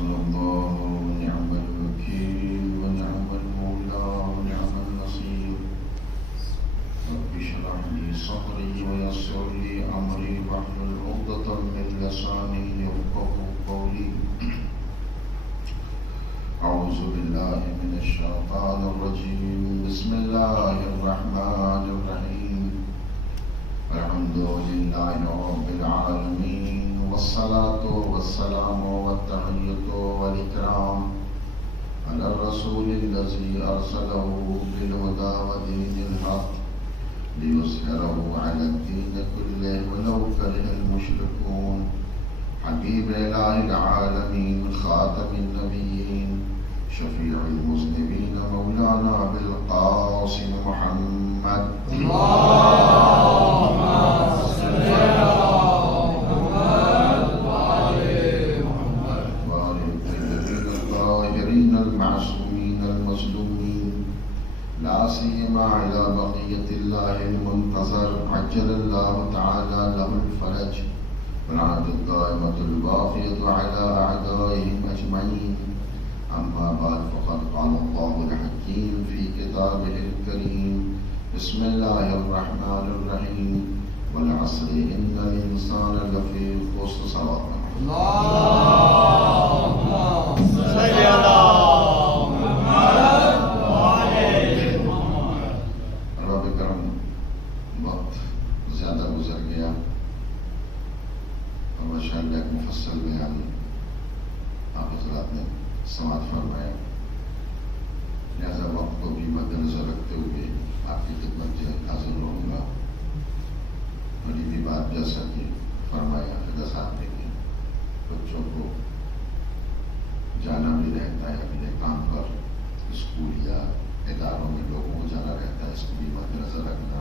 حسبنا الله ونعم الوكيل ونعم المولى ونعم النصير. رب اشرح لي صدري ويسر لي أمري واحلل عقدة من لساني يفقهوا قولي. أعوذ بالله من الشيطان الرجيم. بسم الله الرحمن الرحيم. الحمد لله رب العالمين والصلاة والسلام والتحية والإكرام على الرسول الذي أرسله بالهدى ودين الحق ليظهره على الدين كله ولو كره المشركون. حبيب إله العالمين خاتم النبيين شفيع المذنبين مولانا بالقاسم محمد. اللهم صل على محمد وعلى محمد وعلى الطاهرين المعصومين المظلومين لا سيما على بقية الله المنتظر عجل الله تعالى له الفرج والعهد الدائمة الباقية على أعدائهم أجمعين. أما بعد فقد قال الله الحكيم في كتابه الكريم. بسم الله الرحمن الرحيم. والعصر إن الإنسان لفي خسر. اللهم صل على محمد وعلى محمد. رب کرم وقت زیادہ گزر گیا اور ماشاءاللہ ایک مفصل بیان آپ حضرات نے سماعت فرمایا. لہذا وقت کو بھی مد نظر رکھتے ہوئے آپ کی خدمت میں حاضر رہوں گا. بڑی بھی بات جیسا کہ فرمایا فضا صاحب نے کہ بچوں کو جانا بھی رہتا ہے اپنے کام پر، اسکول یا اداروں میں لوگوں کو جانا رہتا ہے، اس کو بھی مد نظر رکھنا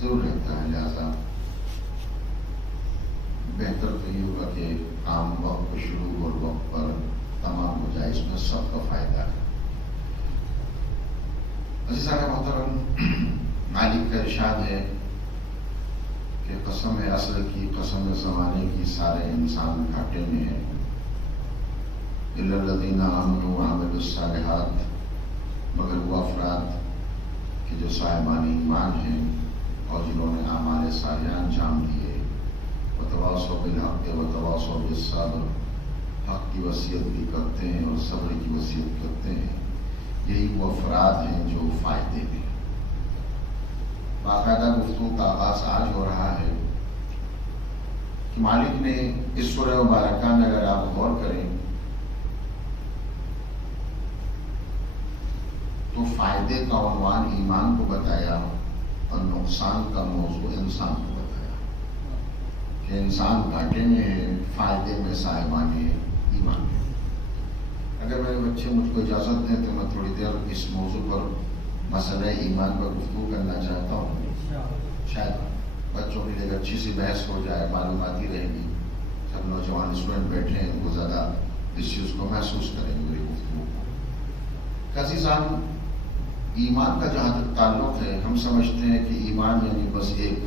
ضرور رہتا ہے. لہذا بہتر تو یہ ہوگا کہ عام وقت کو شروع اور وقت پر تمام ہو جائے، اس میں سب کا فائدہ ہے. عزیزان محترم، مالک کا ارشاد ہے کہ قسم اصل کی، قسم زمانے کی، سارے انسان گھاٹے میں ہیں. الا الذین آمنوا وعملوا الصالحات، مگر وہ افراد کہ جو صاحبان ایمان ہیں اور جنہوں نے اعمال صالحہ انجام دیے. وتواصوا بالحق وتواصوا بالصبر، حق کی وصیت بھی کرتے ہیں اور صبر کی وصیت کرتے ہیں. یہی وہ افراد ہیں جو فائدے میں. باقاعدہ گفتگو کا آغاز آج ہو رہا ہے کہ مالک نے اس سورہ مبارکہ میں اگر آپ غور کریں تو فائدے کا عنوان ایمان کو بتایا اور نقصان کا موضوع انسان کو بتایا کہ انسان گھاٹے میں ہے، فائدے میں صاحبان ایمان ہے. اگر میرے بچے مجھ کو اجازت دیں تو میں تھوڑی دیر اس موضوع پر، مسئلہ ایمان پر گفتگو کرنا چاہتا ہوں. شاید بچوں کے لیے اچھی سی بحث ہو جائے، معلوماتی رہے گی. سب نوجوان اسٹوڈنٹ بیٹھے ہیں، وہ زیادہ اس چیز کو محسوس کریں گے میری گفتگو کو. عزیزان، ایمان کا جہاں تک تعلق ہے، ہم سمجھتے ہیں کہ ایمان یعنی بس ایک،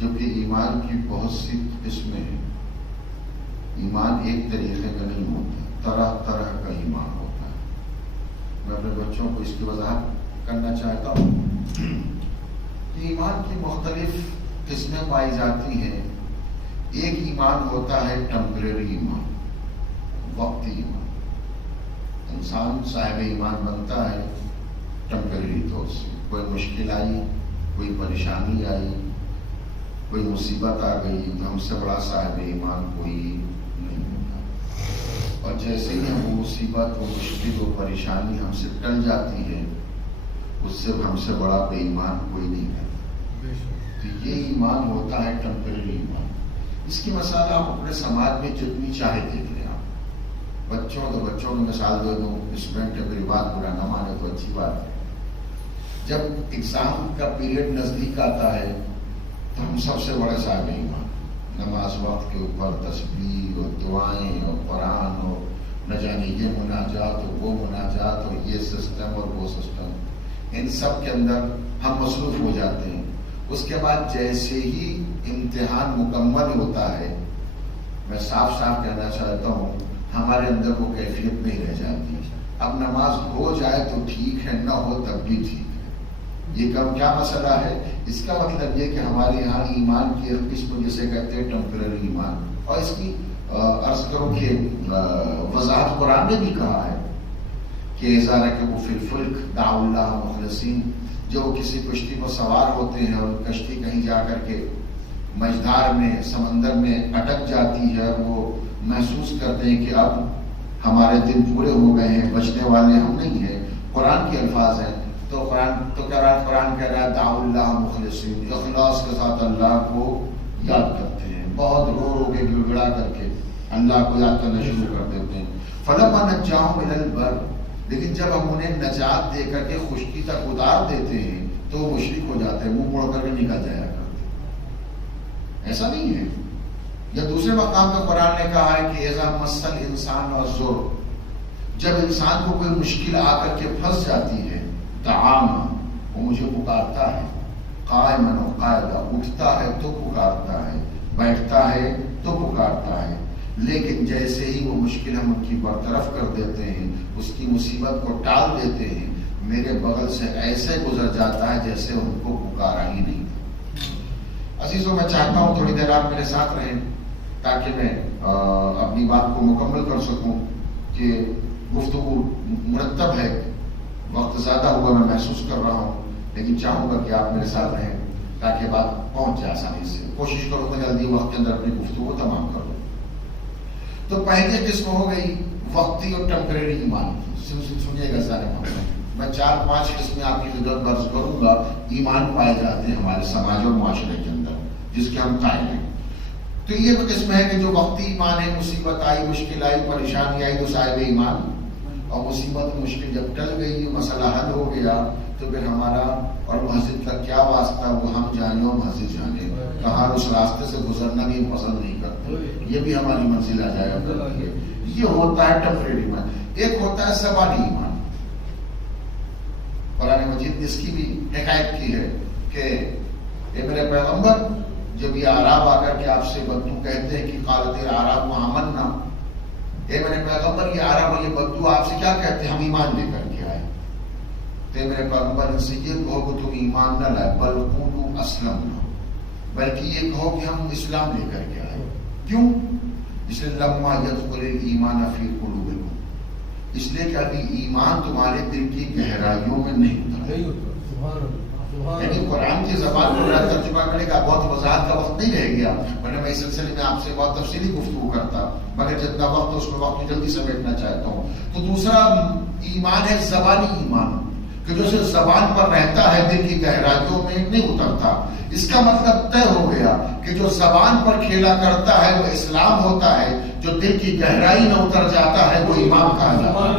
جبکہ ایمان کی بہت سی قسمیں ہیں. ایمان ایک طریقے کا نہیں ہوتا، طرح طرح کا ایمان ہوتا ہے. میں اپنے بچوں کو اس کی وضاحت کرنا چاہتا ہوں کہ ایمان کی مختلف قسمیں پائی جاتی ہیں. ایک ایمان ہوتا ہے ٹیمپریری ایمان، وقتی ایمان. انسان صاحب ایمان بنتا ہے ٹیمپریری طور سے. کوئی مشکل آئی، کوئی پریشانی آئی، کوئی مصیبت آ گئی تو ہم سے بڑا صاحب ایمان کوئی نہیں ہوتا. اور جیسے ہی ہم وہ مصیبت، وہ مشکل، وہ پریشانی ہم سے ٹل جاتی ہے، اس سے ہم سے بڑا بے ایمان کوئی نہیں ہے. تو یہ ایمان ہوتا ہے ٹیمپریری ایمان. اس کی مثال آپ اپنے سماج میں جتنی چاہے دیکھ لیں. آپ بچوں کی مثال دے دوں، اسٹوڈنٹ ہے، میری بات برا نہ مانے تو اچھی بات ہے. جب ایگزام کا پیریڈ نزدیک آتا ہے تو ہم سب سے بڑے صاحب ایمان، نماز وقت کے اوپر تسبیح اور دعائیں اور قرآن اور نہ جانے یہ مناجات اور وہ مناجات اور یہ سسٹم اور وہ سسٹم، ان سب کے اندر ہم مصروف ہو جاتے ہیں. اس کے بعد جیسے ہی امتحان مکمل ہوتا ہے، میں صاف صاف کہنا چاہتا ہوں ہمارے اندر وہ کیفیت نہیں رہ جاتی. اب نماز ہو جائے تو ٹھیک ہے، نہ ہو تب بھی ٹھیک ہے. یہ کیا مسئلہ ہے؟ اس کا مطلب یہ کہ ہمارے یہاں ایمان کی ایک قسم جسے کہتے ہیں ٹیمپرری ایمان، اور اس کی عرض کرو کہ وضاحت قرآن نے بھی کہا ہے کہ اذا رکبوا فی الفلک دعوا اللہ مخلصین. جو کسی کشتی پر سوار ہوتے ہیں اور کشتی کہیں جا کر کے مجدار میں سمندر میں اٹک جاتی ہے، وہ محسوس کرتے ہیں کہ اب ہمارے دن پورے ہو گئے ہیں، بچنے والے ہم نہیں ہیں. قرآن کے الفاظ ہیں تو قرآن کہہ رہا ہے دعوا اللہ مخلصین، اخلاص کے ساتھ اللہ کو یاد کرتے ہیں، بہت رو رو کے گڑ گڑا کر کے اللہ کو یاد کرنا شروع کر دیتے ہیں. فلما نجاہم الی البر، لیکن جب ہم انہیں نجات دے کر کے خشکی تک اتار دیتے ہیں تو وہ مشرک ہو جاتے ہیں، منہ موڑ کر کے نکل جایا کرتے ہیں. ایسا نہیں ہے. یا دوسرے مقام پہ قرآن نے کہا ہے کہ اذا مس الانسان الضر، جب انسان کو کوئی مشکل آ کر کے پھنس جاتی ہے، دعانا، وہ مجھے پکارتا ہے، قائما و قاعدا، اٹھتا ہے تو پکارتا ہے، بیٹھتا ہے تو پکارتا ہے. لیکن جیسے ہی وہ مشکل ہم ان کی برطرف کر دیتے ہیں، اس کی مصیبت کو ٹال دیتے ہیں، میرے بغل سے ایسے گزر جاتا ہے جیسے ان کو پکارا ہی نہیں. عزیزوں، میں چاہتا ہوں تھوڑی دیر آپ میرے ساتھ رہیں تاکہ میں اپنی بات کو مکمل کر سکوں کہ گفتگو مرتب ہے، وقت زیادہ ہوا میں محسوس کر رہا ہوں، لیکن چاہوں گا کہ آپ میرے ساتھ رہیں تاکہ بات پہنچ جائے آسانی سے. کوشش کرو کہ جلدی وقت کے اندر اپنی گفتگو تمام کر لوں. تو پہلی قسم ہو گئی وقتی اور ٹیمپریری ایمان کی. سنیے گا سارے معاملے، میں 4-5 قسمیں آپ کی خدمت میں عرض کروں گا. ایمان پائے جاتے ہیں ہمارے سماج اور معاشرے کے اندر جس کے ہم قائل ہیں. تو یہ وہ قسم ہے کہ جو وقتی ایمان ہے، مصیبت آئی، مشکل آئی، پریشانی آئی تو صاحب ایمان، اور مصیبت مشکل جب ٹل گئی، مسئلہ حل ہو گیا، تو پھر ہمارا اور مسجد کا کیا واسطہ، وہ ہم جانے اور مسجد جانے، کہاں اس راستے سے گزرنا بھی پسند نہیں کرتے، یہ بھی ہماری منزل آ جائے گا. یہ ہوتا ہے ٹیمپریری ایمان. ایک ہوتا ہے زبانی ایمان. قرآن مجید نے اس کی بھی حکایت کی ہے کہ اے میرے پیغمبر، جب یہ اعراب آ کر کے آپ سے بدو کہتے ہیں کہ قالت الاعراب آمنا، اے میرے پیغمبر یہ اعراب اور یہ بدو آپ سے کیا کہتے ہیں؟ ہم ایمان لے کر کے آئے. تو میرے پیغمبر ان سے یہ کہو کہ تم ایمان نہ لائے، بل قولوا اسلمنا، بلکہ یہ کہو کہ ہم اسلام لے کر کے آئے. کیوں؟ اس لیے لما يدخل الایمان فی قلوبکم، اس لیے کہ ابھی ایمان تمہارے دل کی گہرائیوں میں نہیں اترا. یعنی قرآن کی زبان کو میرا ترجمہ کرنے کا بہت وضاحت کا وقت نہیں رہ گیا، ورنہ میں اس سلسلے میں آپ سے بہت تفصیلی گفتگو کرتا، مگر جتنا وقت ہے اس میں وقت جلدی سمیٹنا چاہتا ہوں. تو دوسرا ایمان ہے زبانی ایمان، کہ جو صرف زبان پر رہتا ہے، دل کی گہرائیوں میں نہیں اترتا. اس کا مطلب طے ہو گیا کہ جو زبان پر کھیلا کرتا ہے وہ اسلام ہوتا ہے، جو دل کی گہرائی میں اتر جاتا ہے وہ ایمان کہا جاتا ہے.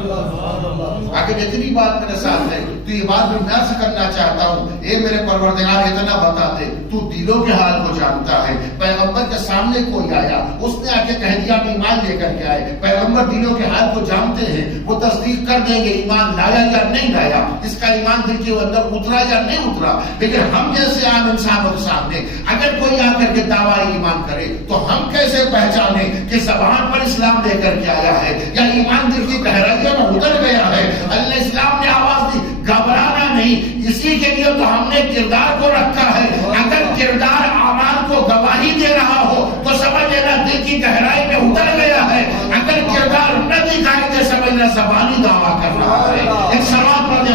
اگر اتنی بات میرے ساتھ ہے تو یہ بات میں عرض کرنا چاہتا ہوں، اے میرے پروردگار اتنا بتا دے، تو دلوں کے حال کو جانتا ہے. پیغمبر کے سامنے کوئی آیا، اس نے آ کے کہہ دیا ہم ایمان لے کر کے آئے. پیغمبر دلوں کے حال کو جانتے ہیں، وہ تصدیق کر دیں گے ایمان لایا یا نہیں لایا، اس کا ایمان دل کے اندر اترا یا نہیں اترا. لیکن ہم جیسے عام انسانوں کے سامنے اگر کوئی آ کر کے دعویٰ ایمان کرے تو ہم کیسے پہچانے کہ زبان پر اسلام لے کر کے آیا ہے یا ایمان دل کی گہرائیوں میں اتر گیا ہے؟ اللہ اسلام نے آواز دی، گھبرانا نہیں. اسی کے لیے تو ہم نے کردار کو رکھا ہے. اگر کردار اعمال کو گواہی دے رہا ہو تو سمجھ لینا دل کی گہرائی میں اتر گیا ہے. اگر کردار نہ دکھائی دے سمجھنا زبانی دعویٰ کر رہا ہے. ایک سوال پر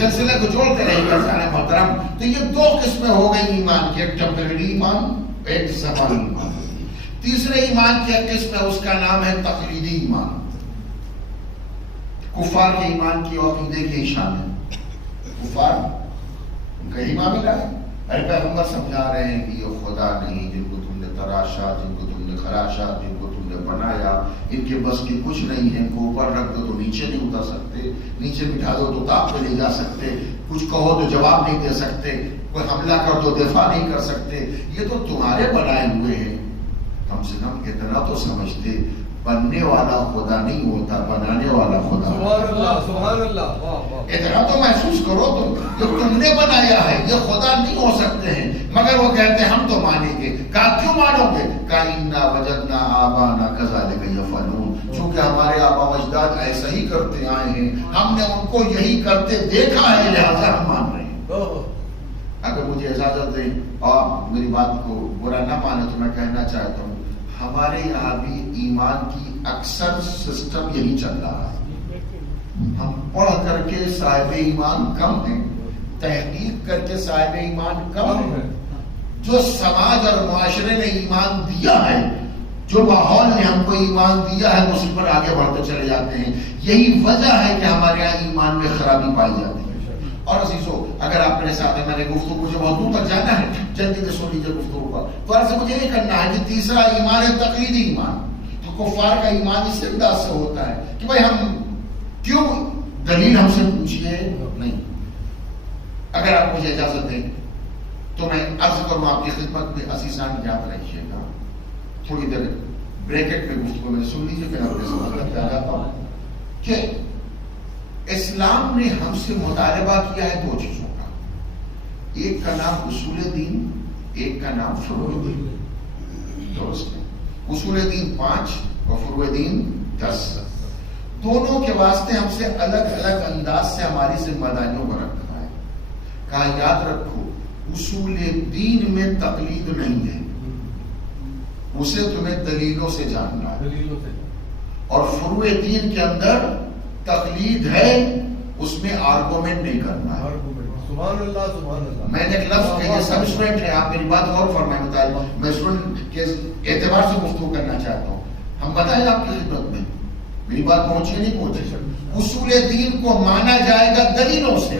سلسلے کو جوڑتے رہیں گے سارے محترم. تو یہ دو قسمیں ہو گئی ایمان کی، ایک ٹیمپریری ایمان، ایک زبانی ایمان. تیسرے ایمان کی ایک قسم ہے، اس کا نام ہے تقلیدی ایمان. کفار کے ایمان کی اور عقیدے کی شان ہے. کفار ان کا ہی معاملہ ہے. ارے پیغمبر سمجھا رہے ہیں کہ یہ خدا نہیں، جن کو تم نے تراشا، جن کو تم نے خراشا، جن کو تم نے بنایا، ان کے بس کی کچھ نہیں ہے. ان کو اوپر رکھ دو تو نیچے نہیں اتر سکتے، نیچے بٹھا دو تو تاپ پہ لے جا سکتے، کچھ کہو تو جواب نہیں دے سکتے، کوئی حملہ کر دو دفاع نہیں کر سکتے. یہ تو تمہارے بنائے ہوئے ہیں. کم سے کم اتنا تو سمجھتے بننے والا خدا نہیں ہوتا، بنانے والا خدا. سبحان اللہ، سبحان اللہ. واہ واہ. اتنا تو محسوس کرو تم، جو تم نے بنایا ہے یہ خدا نہیں ہو سکتے ہیں، مگر وہ کہتے ہیں ہم تو مانیں گے. کہا کیوں مانو گے؟ کہا انا وجدنا آبانا کذالک یفعلون، چونکہ ہمارے آبا و اجداد ایسا ہی کرتے آئے ہیں، ہم نے ان کو یہی کرتے دیکھا ہے، لہذا ہم مان رہے ہیں. اگر مجھے اجازت دیں اور میری بات کو برا نہ مانے تو میں کہنا چاہتا ہوں، ہمارے یہاں بھی ایمان کی اکثر سسٹم یہی چل رہا ہے. ہم پڑھ کر کے صاحب ایمان کم ہیں، تحقیق کر کے صاحب ایمان کم ہیں. جو سماج اور معاشرے نے ایمان دیا ہے، جو ماحول نے ہم کو ایمان دیا ہے، اسی پر آگے بڑھتے چلے جاتے ہیں. یہی وجہ ہے کہ ہمارے یہاں ایمان میں خرابی پائی جاتی ہے. اور عزیزو، اگر آپ میرے ساتھ ہیں، میں نے گفتگو مجھے بہت دور تک جانا ہے، جلدی سے سن لیجیے گفتگو کا. تو عرض مجھے یہ کرنا ہے کہ تیسرا ایمان ہے تقلیدی ایمان. تو کفار کا ایمان اس انداز سے ہوتا ہے کہ بھائی ہم کیوں، دلیل ہم سے پوچھیے نہیں. اگر آپ مجھے اجازت دیں تو میں عرض کروں آپ کی خدمت میں، عزیزان یاد رکھیے گا، تھوڑی دیر بریکٹ میں گفتگو میں سن لیجیے، پھر اپنے سمجھ پہ آ جاتا ہوں کہ اسلام نے ہم سے مطالبہ کیا ہے دو چیزوں کا. ایک کا نام اصول دین، ایک کا نام فروع دین. درست ہے؟ اصول دین 5 اور فروع دین 10. دونوں کے واسطے ہم سے الگ الگ انداز سے ہماری ذمہ داریوں کو رکھا ہے. کہا یاد رکھو، اصول دین میں تقلید نہیں ہے، اسے تمہیں دلیلوں سے جاننا ہے. اور فروع دین کے اندر تقلید ہے، اس میں آرگومنٹ نہیں کرنا ہے. سبحان اللہ، سبحان اللہ. میں نے ایک لفظ کہ یہ سب اسٹوڈنٹ ہیں، آپ میری بات غور فرمائیں. میں اسٹوڈنٹ کے اعتبار سے گفتگو کرنا چاہتا ہوں. ہم بتائیں آپ کی خدمت میں، میری بات پہنچی نہیں پہنچی. اصول دین کو مانا جائے گا دلیلوں سے.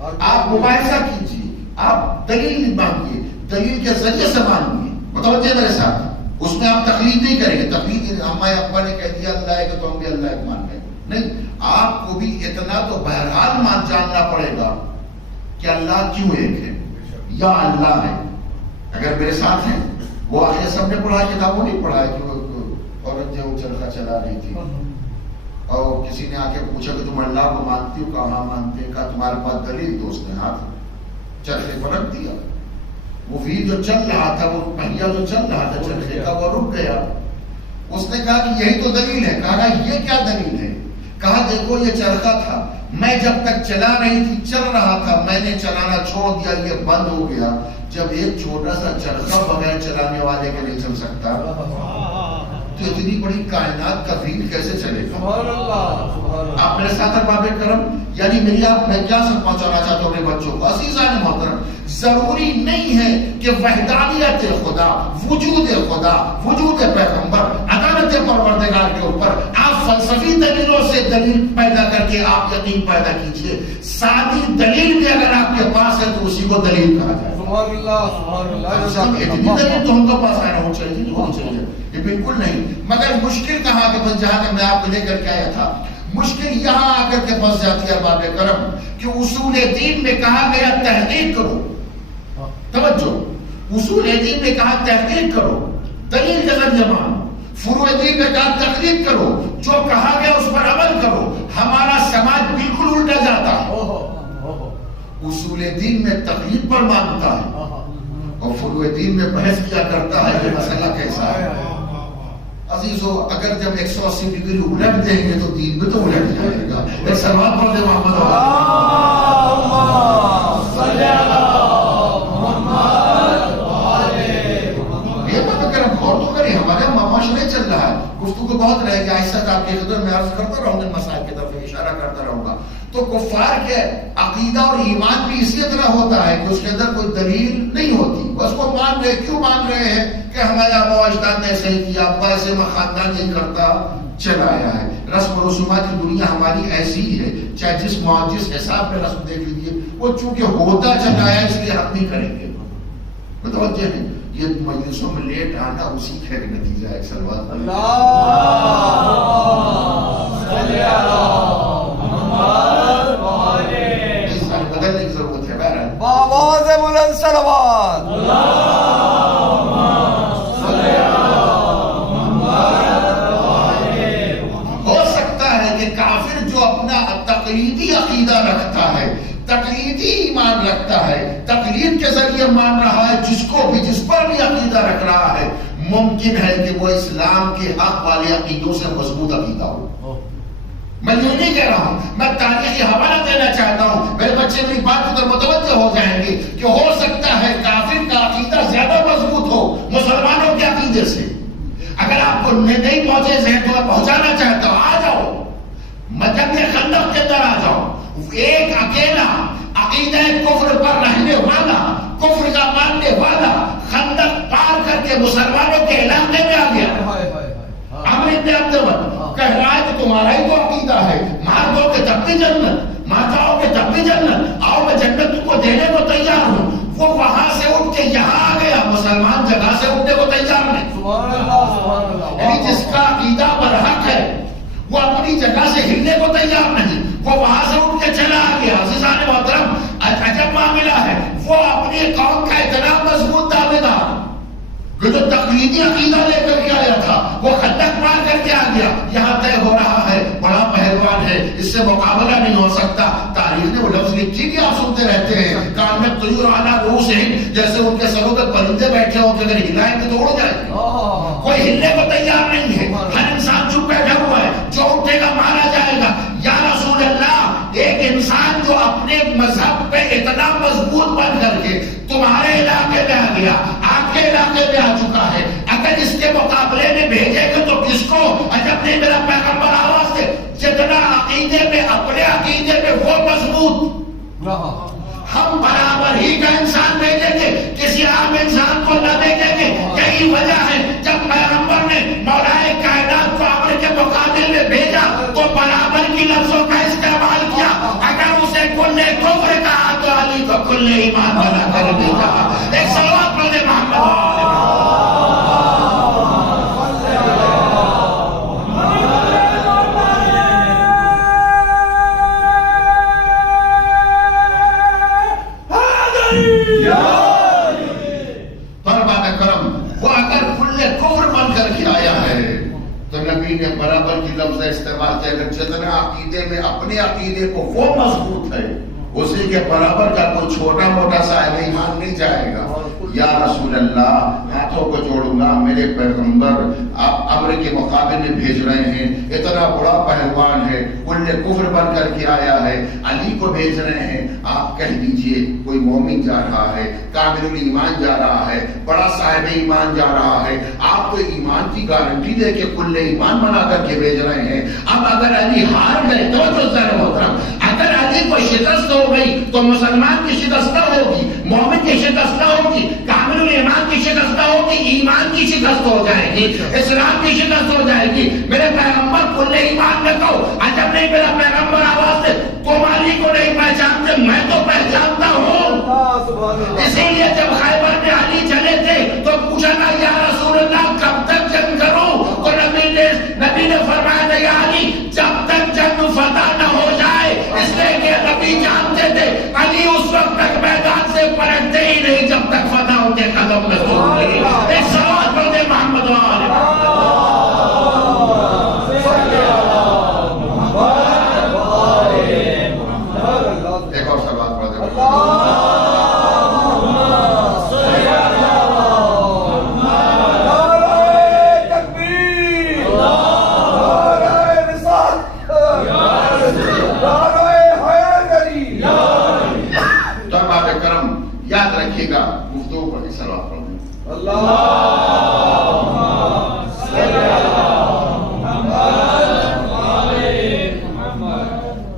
آپ مباحثہ کیجیے، آپ دلیل مانگیے، دلیل کے ذریعے سے مانگیے. متوجہ میرے ساتھ، اس میں آپ تقلید نہیں کریں گے. تقلید ہمارے ابا نے کہہ دیا اللہ ہے تو ہم بھی اللہ ایک مان رہے ہیں، نہیں. آپ کو بھی اتنا تو بہرحال جاننا پڑے گا کہ اللہ کیوں ایک ہے یا اللہ ہے. اگر میرے ساتھ ہیں، وہ آگے سب نے پڑھا کتابوں نہیں پڑھا ہے کہ وہ عورت جو چرخہ چلا رہی تھی اور کسی نے آ کے پوچھا کہ تم اللہ کو مانتی ہو؟ کہا ہاں مانتے ہیں. کہا تمہارے پاس دلیل؟ تو اس نے ہاتھ چرخے پر رکھ دیا. وہ وہیل جو چل رہا تھا، وہ پہیا جو چل رہا تھا چرخے کا، وہ رک گیا. اس نے کہا کہ یہی تو دلیل ہے. کہا یہ کیا دلیل ہے؟ کہا دیکھو یہ چرخہ تھا، میں جب تک چلا رہی تھی چل رہا تھا، میں نے چلانا چھوڑ دیا، یہ بند ہو گیا. جب ایک چھوٹا سا چرخہ بغیر چلانے والے کے نہیں چل سکتا، تو اتنی بڑی کائنات کا وہیل کیسے چلے گا؟ سبحان اللہ. آپ میرے ساتھ باب کرم، یعنی میری آپ میں کیا سب پہنچانا چاہتا ہوں اپنے بچوں کو. عزیزان محترم، ضروری نہیں ہے کہ وحدانیت خدا، وجود خدا، وجود پیغمبر، عدالت پروردگار کے اوپر آپ فلسفی دلیلوں سے دلیل پیدا کر کے آپ یقین پیدا کیجئے. سادی دلیل بھی اگر آپ کے پاس ہے تو اسی کو دلیل کہا جائے. سبحان اللہ، سبحان اللہ. اتنی دلیل تو ہم کو پاس آنا چاہیے، ہونی چاہیے. یہ بالکل نہیں. مگر مشکل کہاں کہ بس جہاں میں آپ کو لے کر کے آیا تھا، مشکل یہاں آ کر کے پھنس جاتی ہے باب کرم کہ اصول دین میں کہا گیا تحقیق کرو. توجہ، اصول دین میں کہا تحقیق کرو، دلیل کے ذریعے مانو. فروع دین میں کہا تقلید کرو، جو کہا گیا اس پر عمل کرو. ہمارا سماج بالکل الٹا جاتا ہے. اصول دین میں تقلید پر مانتا ہے اور فروع دین میں بحث کیا کرتا ہے کہ مسئلہ کیسا ہے. عزیزو، اگر جب 180 ڈگری الٹ دیں گے تو دین بھی تو الٹ جائے گا. ایک سلوات پڑھ دے محمد ہمارے معاشرے چل رہا ہے. گفتگو بہت رہے گی، آہستہ آپ کی خدمت میں عرض کرتا رہوں گا، مسائل کی طرف اشارہ کرتا رہوں گا. تو کفار کے عقیدہ اور ایمان بھی اسی طرح ہوتا ہے کہ اس کے اندر کوئی دلیل نہیں ہوتی، بس وہ مان رہے. کیوں مان رہے ہیں؟ کہ ہمارے آبا و اجداد نے ایسے ہی کیا، ابا ایسے خاندان یہی کرتا چلا آیا ہے. رسم و رسومات کی دنیا ہماری ایسی ہی ہے، چاہے جس حساب میں رسم دیکھ لیجیے، وہ چونکہ ہوتا چلا آیا اس لیے ہم نہیں کریں گے. متوجہ ہے؟ یہ مجلسوں میں لیٹ آنا اسی کا ایک نتیجہ ہے. سلوات بدلنے کی ضرورت ہے. بہرحال آواز بلند صلوات. تقلیدی عقیدہ رکھتا ہے، تقلیدی ایمان رکھتا ہے، تقلید کے ذریعے مان رہا ہے، جس پر بھی عقیدہ رکھ رہا ہے، ممکن ہے کہ وہ اسلام کے حق والے عقیدوں سے مضبوط عقیدہ ہو۔ میں یوں نہیں کہہ رہا ہوں، میں تاریخی حوالہ دینا چاہتا ہوں، میرے بچے میری بات پر متوجہ ہو جائیں گے کہ ہو سکتا ہے کافر کا عقیدہ زیادہ مضبوط ہو مسلمانوں کے عقیدے سے۔ اگر آپ کو نہیں پہنچے ذہن تو میں پہنچانا چاہتا ہوں، آ جاؤ جنگ خندق کے اندر آ جاؤ۔ ایک اکیلا عقیدہ کفر پر رہنے والا، کفر کا ماننے والا خندق پار کر کے مسلمانوں کے علاقے میں آ گیا۔ عمرو بن عبد الوہاب کہہ رہا ہے کہ تمہارا ہی تو عقیدہ ہے، مار دو کہ تب بھی جنت، مار جاؤ کہ تب بھی جنت، آؤ میں جنت تم کو دینے کو تیار ہوں۔ وہ وہاں سے اٹھ کے یہاں آ گیا، مسلمان جگہ سے اٹھنے کو تیار نہیں۔ سبحان اللہ سبحان اللہ۔ یعنی جس کا عقیدہ برحق ہے وہ اپنی جگہ سے ہلنے کو تیار نہیں، وہ وہاں سے اٹھ کے چلا آ گیا۔ عزیزان محترم، عجب معاملہ ہے، وہ اپنی قوم کا اتنا مضبوط دعوے دار جو تقلیدی عقیدہ لے کر کے آیا تھا، وہ خندق مار کر کے آ گیا۔ یہاں طے ہو رہا ہے بڑا پہلوان ہے، اس سے مقابلہ نہیں ہو سکتا۔ تاریخ نے وہ لفظ لکھی بھی آپ سنتے رہتے ہیں، کانت طیور علی رؤوسہم، جیسے ان کے سروں پہ پرندے بیٹھے ہوں کہ اگر ہلائیں گے تو اڑ جائیں گے۔ کوئی ہلنے کو تیار نہیں ہے، ہر انسان چپ بیٹھا ہوا ہے، جو اٹھے گا مارا جائے گا۔ یا رسول اللہ، ایک انسان جو اپنے مذہب پہ اتنا مضبوط بن کر کے تمہارے علاقے میں آ گیا، آپ کے علاقے میں آ چکا ہے، اگر اس کے مقابلے میں بھیجے گے تو کس کو؟ عجب نہیں میرا پیغمبر آواز دے، جتنا عقیدے میں اپنے عقیدے میں وہ مضبوط، ہم برابر ہی کا انسان بھیجیں گے، کسی عام انسان کو نہ بھیجیں گے۔ یہی وجہ ہے جب پیغمبر نے مولا کائنات کو عمر کے مقابلے میں بھیجا تو برابر کی لفظوں کا استعمال کیا۔ اگر اسے کل کفر کہا تو علی کو کل ایمان بنا کر بھی کہا۔ ایک صلوات پڑھیں محمد۔ نبی نے برابر کی لفظ استعمال کیا کہ جتنا عقیدے میں اپنے عقیدے کو وہ مضبوط ہے، اسی کے برابر کا کوئی چھوٹا موٹا صاحب ایمان نہیں جائے گا۔ یا رسول اللہ، ہاتھوں کو جوڑوں گا، میرے پیغمبر آپ امر کے مقابلے میں بھیج رہے ہیں، اتنا بڑا پہلوان ہے، کل کفر بن کر کے آیا ہے، علی کو بھیج رہے ہیں، آپ کہہ دیجئے کوئی مومن جا رہا ہے، کامل ایمان جا رہا ہے، بڑا صاحب ایمان جا رہا ہے، آپ تو ایمان کی گارنٹی دے کے کل ایمان بنا کر کے بھیج رہے ہیں۔ اب اگر علی ہار گئے تو ذرا محترم، اگر علی کو شکست ہو گئی تو مسلمان کی شکست نہ ہوگی، مومن کی شکست نہ ہوگی، کامل ایمان کی شکست نہ ہوگی، ایمان کی شکست ہو جائے گی، اسلام کی شکست ہو جائے گی۔ میرے پیغمبر کل ایمان میں کہو، عجب نہیں میرا پیغمبر آواز دے، تم علی کو نہیں پہچانتے، میں تو پہچانتا ہوں۔ اسی لیے جب خیبر میں علی چلے تھے تو پوچھا نا یا رسول اللہ کب تک جنگ کروں؟ تو نبی نے فرمایا نہیں علی، جب تک جنگ فتح نہ ہو جائے، اس لیے کہ نبی جانتے تھے علی اس وقت تک میدان سے پلٹتے ہی نہیں جب تک فتح ان کے قدم میں سن لی۔ ایک سوال پڑھتے محمد ایک اور سوال پڑھتے گفتگو پر سلام پڑھیں۔ اللہ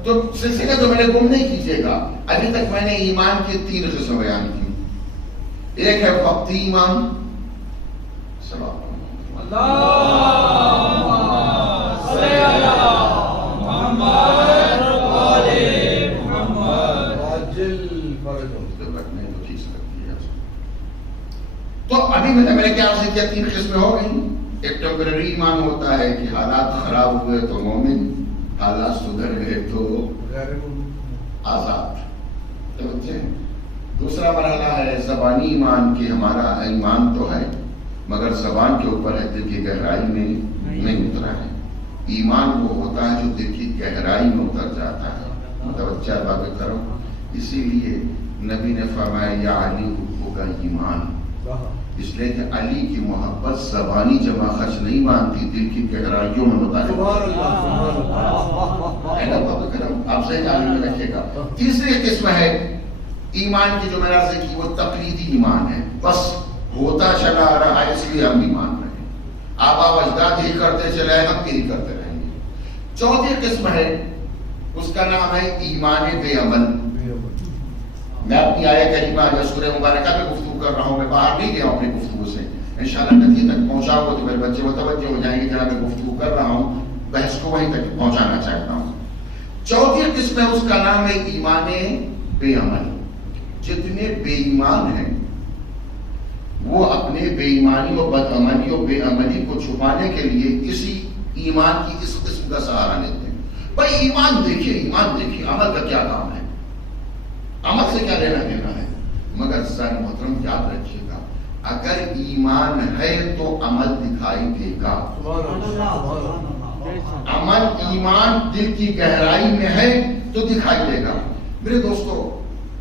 تو سلسلے تو میں نے گم نہیں کیجیے گا، ابھی تک میں نے ایمان کی 3 قسم بیان کی۔ ایک ہے وقتی ایمان، سلام تو ابھی میں نے کیا عرض کیا 3 قسمیں ہو گئی۔ ایک ٹیمپرری ایمان ہوتا ہے کہ حالات خراب ہوئے تو مومن، حالات سدھر گئے تو آزاد۔ دوسرا مرحلہ ہے زبانی ایمان کہ ہمارا ایمان تو ہے مگر زبان کے اوپر ہے، دل کی گہرائی میں نہیں اترا ہے۔ ایمان وہ ہوتا ہے جو دل کی گہرائی میں اتر جاتا ہے۔ توجہ باب کرو. اسی لیے نبی نے فرمایا یا علی حب کا ایمان، اس لیے کہ علی کی محبت زبانی جمع خرچ نہیں مانتی، دل کی گہرائیوں میں متعلق آپ سے تعلیم رکھے گا. تیسری قسم ہے ایمان کی جو میں نے عرض کی، وہ تقلیدی ایمان ہے، بس ہوتا چلا آ رہا ہے اس لیے ہم ایمان رہے ہیں، آبا و اجداد ہی کرتے چلے ہم بھی کرتے رہیں گے. چوتھی قسم ہے، اس کا نام ہے ایمان بے عمل. میں اپنی آیت کریمہ یا سورہ مبارکہ میں گفتگو کر رہا ہوں، میں باہر نہیں گیا ہوں اپنی گفتگو سے، انشاءاللہ نتیجے تک پہنچاؤ گا تو میرے بچے متوجہ ہو جائیں گے. جہاں میں گفتگو کر رہا ہوں بحث کو وہیں تک پہنچانا چاہتا ہوں. چوتھی قسم ہے، اس کا نام ہے ایمان بے عمل. جتنے بے ایمان ہیں وہ اپنے بے ایمانی و بدعملی و بے عملی کو چھپانے کے لیے اسی ایمان کی اس قسم کا سہارا لیتے ہیں. بھائی ایمان دیکھیے عمل کا کیا کام ہے، عمل سے کیا لینا دینا ہے. مگر سن محترم یاد رکھیے گا، اگر ایمان ہے تو عمل دکھائی دے گا. عمل ایمان دل کی گہرائی میں ہے تو دکھائی دے گا. میرے دوستو،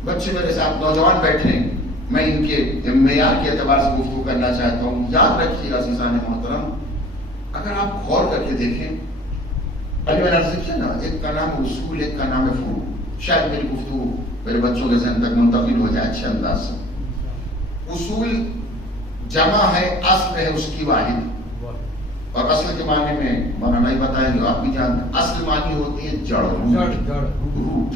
بچے میرے ساتھ نوجوان بیٹھے ہیں، میں ان کے معیار کے اعتبار سے گفتگو کرنا چاہتا ہوں. یاد رکھیے گا عزیزان محترم، اگر آپ غور کر کے دیکھیں، ابھی میں نے عرض کیا نا، ایک کا نام اصول، ایک کا نام فروع. شاید میری گفتگو میرے بچوں کے ذہن تک منتقل ہو جائے اچھے انداز سے. اصول جمع ہے، اصل ہے اس کی واحد. اور اصل کے معنی میں مولانا نہیں بتائیں گے، آپ بھی جانتے ہیں. اصل معنی ہوتی ہے جڑ، روٹ.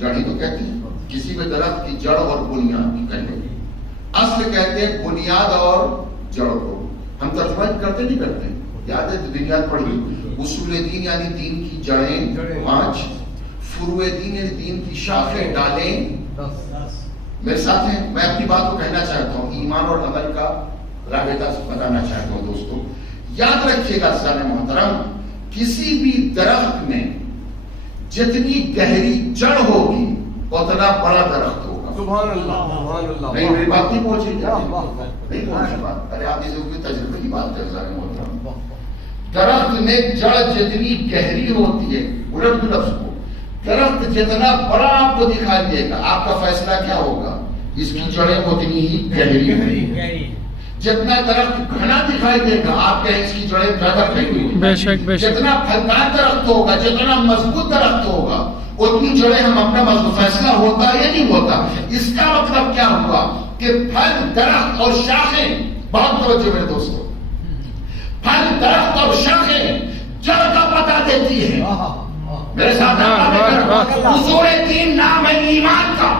جڑ ہی تو کہتے ہیں، کسی بھی درخت کی جڑ اور بنیاد کی کہتے ہیں. اصل کہتے ہیں بنیاد اور جڑ کو. ہم ترجمہ کرتے نہیں کرتے، یاد ہے بنیاد پڑھی. اصول دین یعنی دین کی جڑیں 5، فروع دین یعنی دین کی شاخیں ڈالیں 10. میرے ساتھ ہیں، میں اپنی بات کو کہنا چاہتا ہوں، ایمان اور عمل کا رابطہ بتانا چاہتا ہوں. دوستو یاد رکھیے گا عزیزان محترم، کسی بھی درخت میں جتنی گہری جڑ ہوگی اتنا بڑا درخت ہوگا. سبحان اللہ، سبحان اللہ. نہیں میری بات نہیں پہنچی، نہیں پہنچی بات. ارے آپ اسے تجربے کی بات کر رہے ہیں. درخت میں جڑ جتنی گہری ہوتی ہے، الٹ لفظ کو، درخت جتنا بڑا آپ کو دکھائی دے گا، آپ کا فیصلہ کیا ہوگا؟ اس کی جڑیں اتنی ہی گہری ہیں. جتنا درخت گھنا دکھائی دے گا، آپ کہیں اس کی جڑیں زیادہ گہری ہیں. جتنا پھلدار درخت ہوگا، جتنا مضبوط درخت ہوگا، اتنی جڑیں ہم اپنا مضبوط فیصلہ ہوتا یا نہیں ہوتا. اس کا مطلب کیا ہوا کہ پھل، درخت اور شاخیں، بہت توجہ میرے دوستوں، پھل، درخت اور شاخیں جڑ کا پتہ دیتی ہے. میرے ساتھ اصول دین نام ہے ایمان کا،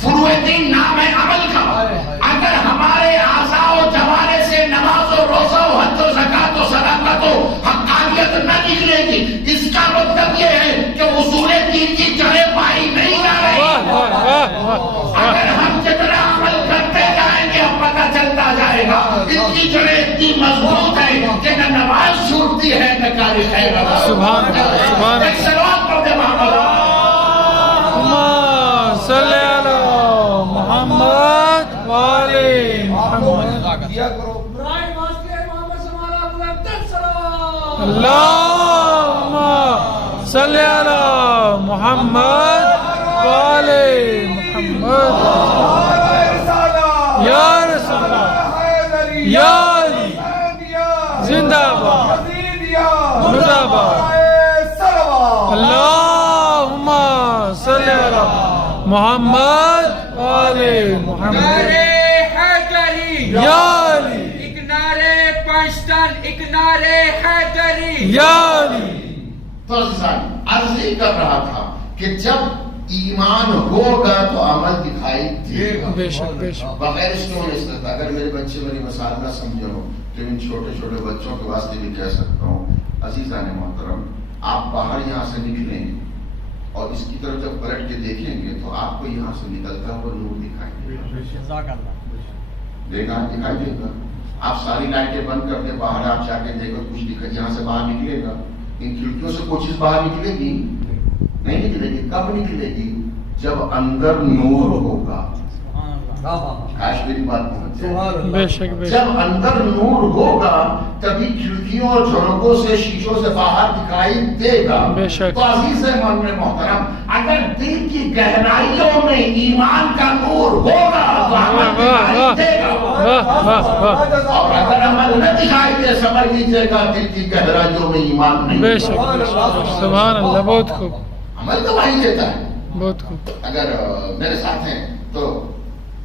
فروع دین نام ہے عمل کا. اگر ہمارے اعضاء و جوارح سے نماز و روزہ و حج و زکات و صدقات و حقانیت نہ نکلے گی، اس کا مطلب یہ ہے کہ اصول دین کی جڑیں پائی نہیں جا رہی. اگر ہم جتنا عمل کرتے جائیں گے ہم پتہ چلتا جائے گا ان کی جڑیں اتنی مضبوط ہے کہ نہ نماز چھوٹتی ہے نہ کاری خیر. سبحان اللہ، سبحان اللہ. ایک سلوات پڑھتے محمد صلی اللہ محمد والے محمد. دیا کرو. اللہم صلی اللہ محمد والے محمد. یا رسول اللہ، یا علی زندہ باد، مردہ باد. اللہم صلی اللہ محمد والے محمد. یا علی، ایک نعرے پاکستان، ایک نعرے حیدری. یا علی. تو عرض ہی کر رہا تھا کہ جب ایمان ہوگا تو عمل دکھائی دے گا. بے شک، بے شک. بغیر اس کے ہونے سے اگر میرے بچے میری مثال نہ سمجھے ہو تو ان چھوٹے چھوٹے بچوں کے واسطے بھی کہہ سکتا ہوں، عزیزان محترم، آپ باہر یہاں سے نکلیں اور اس کی طرف جب پلٹ کے دیکھیں گے تو آپ کو یہاں سے نکلتا ہوا نور دکھائی دے گا. دکھائی دے گا. آپ ساری لائٹیں بند کر کے باہر آپ جا کے دیکھو کچھ دکھائی، یہاں سے باہر نکلے گا. ان کھڑکیوں سے کوئی چیز باہر نکلے گی؟ نہیں نکلے گی. کب نکلے گی؟ جب اندر نور ہوگا. کاش میری بات پہنچ جائے. بے شک بے شک. جب اندر نور ہوگا تبھی کھڑکیوں اور جھڑکوں سے شیشوں سے باہر دکھائی دے گا. بے شک. تو عزیز مومن محترم اگر دل کی گہرائیوں میں ایمان کا نور ہوگا تو عمل دکھائی دے گا. واہ واہ واہ. اور اگر عمل نہ دکھائی دے سمجھ لیجیے گا دل کی گہرائیوں میں ایمان نہیں. بے شک بے شک. سبحان اللہ. بہت خوب عمل تو وہی دیتا ہے. بہت خوب. اگر میرے ساتھ ہیں تو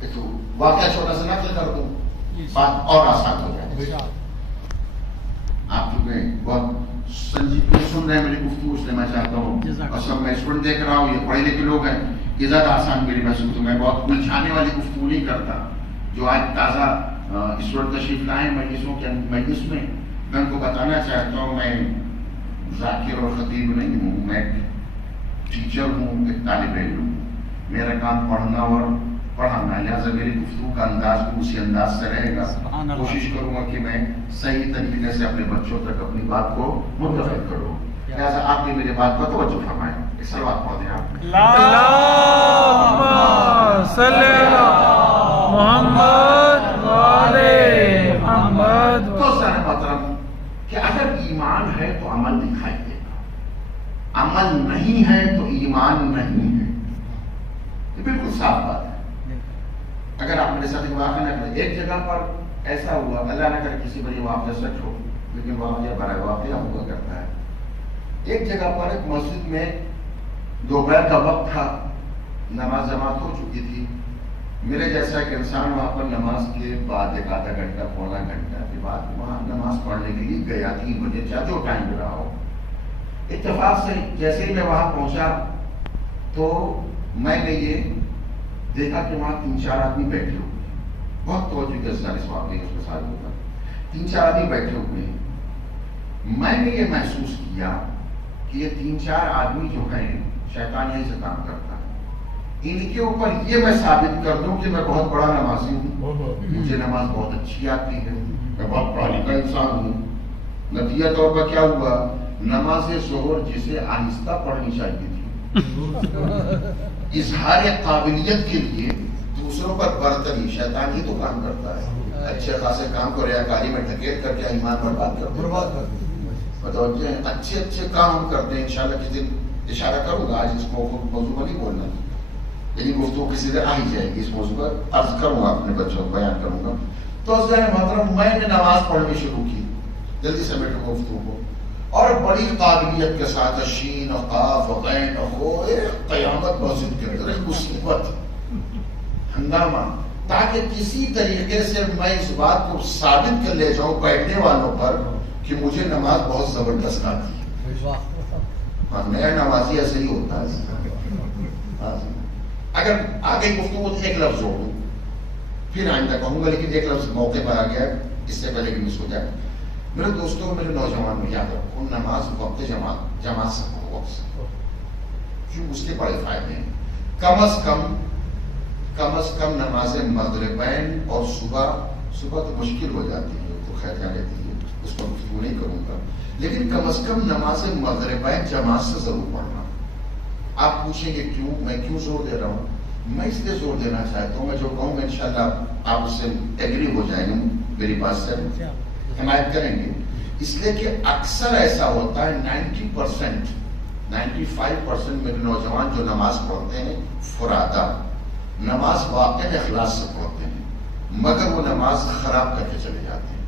ایک واقعہ چھوٹا سا نقل کر دوں بات اور آسان ہو جائے. آپ چونکہ بہت سنجیدگی سن رہے ہیں میری گفتگو اس لیے میں چاہتا ہوں اور سب میں اسٹوڈنٹ دیکھ رہا ہوں یہ پڑھے لکھے لوگ ہیں یہ زیادہ آسان میری محسوس ہوں. میں بہت الجھانے والی گفتگو نہیں کرتا. جو آج تازہ اسٹوڈنٹ تشریف لائے مجلسوں کے مجلس میں ان کو بتانا چاہتا ہوں میں ذاکر اور خطیب نہیں ہوں. میں ٹیچر ہوں ایک طالب علم ہوں. میرا کام پڑھنا اور پڑھانا لہٰذا میری گفتگو کا انداز بھی اسی انداز سے رہے گا. کوشش کروں گا کہ میں صحیح طریقے سے اپنے بچوں تک اپنی بات کو منتقل کروں. لہٰذا آپ بھی میری بات پر توجہ فرمائیں. اس سے بات پڑھیں آپ. اللہم صلی علی محمد وعلی محمد. دوستان محترم کہ اگر ایمان ہے تو عمل دکھائی دے گا. عمل نہیں ہے تو ایمان نہیں ہے. یہ بالکل صاف بات ہے. اگر آپ میرے ساتھ ایک واقعہ نہ کریں ایک جگہ پر ایسا ہوا اللہ نہ کرے کسی پر یہ واقعہ سچ ہو لیکن واقعہ بڑا واقعہ ہوا کرتا ہے. ایک جگہ پر ایک مسجد میں دوپہر کا وقت تھا. نماز جماعت ہو چکی تھی. میرے جیسا ایک انسان وہاں پر نماز کے بعد ایک آدھا گھنٹہ پونا گھنٹہ کے بعد وہاں نماز پڑھنے کے لیے گیا. 3 بجے چاہے جو ٹائم رہا ہو. اتفاق سے جیسے ہی میں وہاں پہنچا تو میں نے یہ دیکھا کہ وہاں 3-4 آدمی بیٹھے ہوئے ہیں. بہت توجہ کے ساتھ اس واقعے اس کے ساتھ ہوتا. 3-4 آدمی بیٹھے ہوئے ہیں. میں نے یہ محسوس کیا کہ یہ 3-4 آدمی جو ہیں شیطان یہیں سے کام کرتا ہے. ان کے اوپر یہ میں ثابت کر دوں کہ میں بہت بڑا نمازی ہوں. مجھے نماز بہت اچھی آتی ہے. میں بہت پڑھا لکھا انسان ہوں. نتیجہ طور پر کیا ہوا نماز ظہر جسے آہستہ پڑھنی چاہیے تھی اظہار قابلیت کے لیے دوسروں پر برتری شیطان ہی تو کام کرتا ہے. اچھے خاصے کام کو ریاکاری میں ڈھکیل کر کے ایمان برباد کر متوجہ ہیں. اچھے اچھے کام ہم کرتے ہیں. انشاءاللہ کسی دن اشارہ کروں گا. آج اس موضوع پر نہیں بولنا لیکن گفتگو کسی دن آ ہی جائے گی. اس موضوع پر عرض کروں گا اپنے بچوں کو بیان کروں گا. تو محترم میں نے نماز پڑھنی شروع کی. جلدی سے بیٹھوں گا گفتگو کو اور بڑی قابلیت کے ساتھ شین و قاف و غین و خو قیامت مسجد کے اندر ایک مصیبت ہنگامہ تاکہ کسی طریقے سے میں اس بات کو ثابت کر لے جاؤں بیٹھنے والوں پر کہ مجھے نماز بہت زبردست آتی ہے. نیا نمازی ایسے ہی ہوتا ہے. اگر آگے گفتگو ایک لفظ ہو پھر آئندہ کہوں گا لیکن ایک لفظ موقع پر آ گیا اس سے پہلے کہ مس ہو جائے. میرے دوستوں میرے نوجوان میں یاد رکھو نماز وقت جماعت سے پڑھو. وقت سے کیوں اس کے بڑے فائدے ہیں. کم از کم نماز مغربین اور صبح تو مشکل ہو جاتی ہے تو خیر کیا کہتی ہے اس پر گفتگو نہیں کروں گا لیکن کم از کم نماز مغربین جماعت سے ضرور پڑھنا. آپ پوچھیں گے کیوں میں کیوں زور دے رہا ہوں. میں اس لیے زور دینا چاہتا ہوں میں جو کہوں گا انشاءاللہ آپ اس سے ایگری ہو جائیں گے میری بات سے حمایت کریں گے. اس لیے کہ اکثر ایسا ہوتا ہے 90% 95% میرے نوجوان جو نماز پڑھتے ہیں فرادہ نماز واقع اخلاص سے پڑھتے ہیں مگر وہ نماز خراب کر کے چلے جاتے ہیں.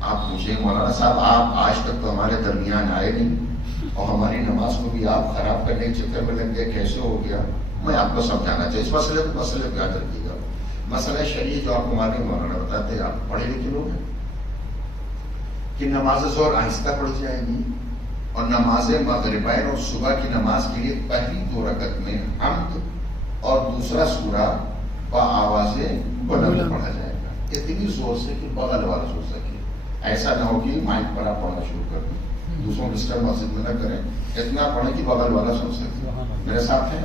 آپ پوچھیں مولانا صاحب آپ آج تک تو ہمارے درمیان آئے نہیں اور ہماری نماز کو بھی آپ خراب کرنے کے چکر میں لگ گئے کیسے ہو گیا. میں آپ کو سمجھانا چاہیے اس مسئلے کو یاد رکھیے گا. مسئلہ شریعت جو آپ کو ہمارے مولانا بتاتے ہیں آپ پڑھے لکھے لوگ ہیں کہ نماز ظہر آہستہ پڑھی جائے گی اور نماز مغربین اور صبح کی نماز کے لیے پہلی 2 رکعت میں حمد اور دوسرا سورہ با آواز بلند پڑھا جائے گا. اتنی زور سے کہ بغل والا سن سکے. ایسا نہ ہو کہ مائک پر آپ پڑھنا شروع کر دیں دوسروں ڈسٹرب مسجد میں نہ کریں. اتنا پڑھیں کہ بغل والا سن سکے. میرے ساتھ ہیں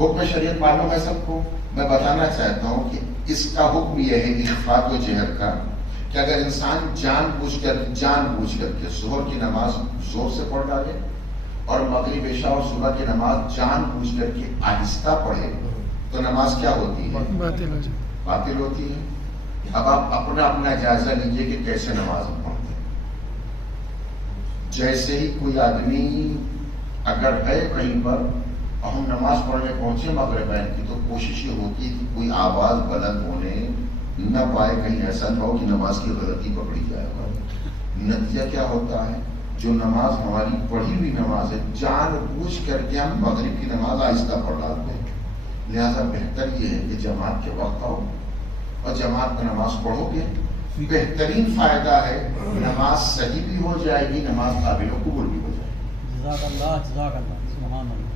حکم شریعت معلوم ہے سب کو. میں بتانا چاہتا ہوں کہ اس کا حکم یہ ہے اخفاء و جہر کا کہ اگر انسان جان بوجھ کر کے ظہر کی نماز زور سے پڑھ ڈالے اور مغرب عشاء اور صبح کی نماز جان بوجھ کر کے آہستہ پڑھے تو نماز کیا ہوتی ہے؟ باطل ہو جائے. باطل ہوتی ہے. اب آپ اپنا جائزہ لیجئے کہ کیسے نماز پڑھتے ہیں. جیسے ہی کوئی آدمی اگر ہے کہیں پر اور ہم نماز پڑھنے پہنچے مغربین کی تو کوشش یہ ہوتی ہے کہ کوئی آواز بلند ہونے نہ پائے, کہیں ایسا نہ ہو کہ نماز کی غلطی پکڑی جائے. نتیجہ کیا ہوتا ہے؟ جو نماز ہماری پڑھی ہوئی نماز ہے جان بوجھ کر کے ہم مغرب کی نماز آہستہ پڑھ ڈالتے ہیں. لہذا بہتر یہ ہے کہ جماعت کے وقت آؤ اور جماعت میں نماز پڑھو گے. بہترین فائدہ ہے نماز صحیح بھی ہو جائے گی, نماز قابل و قبول بھی ہو جائے گی. جزاک اللہ سبحان اللہ.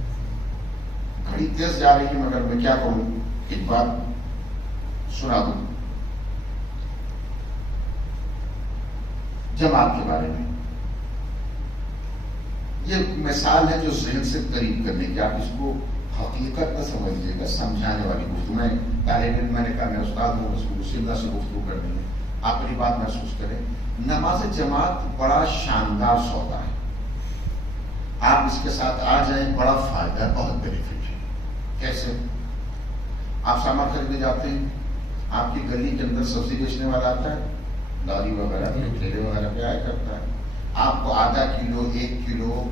گھڑی تیز جا رہی ہے مگر میں کیا کروں, ایک بات سنا دوں جماعت کے بارے میں. یہ مثال ہے جو ذہن سے قریب کرنے کی, آپ اس کو حقیقت نہ سمجھیے گا, سمجھانے والی گفتگو. میں طالب علم, میں نے کہا میں استاد ہوں, رسول اللہ سے گفتگو کرنی ہے, آپ میری بات محسوس کریں. نماز جماعت بڑا شاندار سودا ہے, آپ اس کے ساتھ آ جائیں, بڑا فائدہ ہے, بہت بینیفٹ ہے. کیسے؟ آپ سامان خریدنے جاتے ہیں, آپ کی گلی کے اندر سبزی بیچنے والا آتا ہے, داری وغیرہ ٹھیلے وغیرہ پہ آیا کرتا ہے, آپ کو آدھا کلو 1 کلو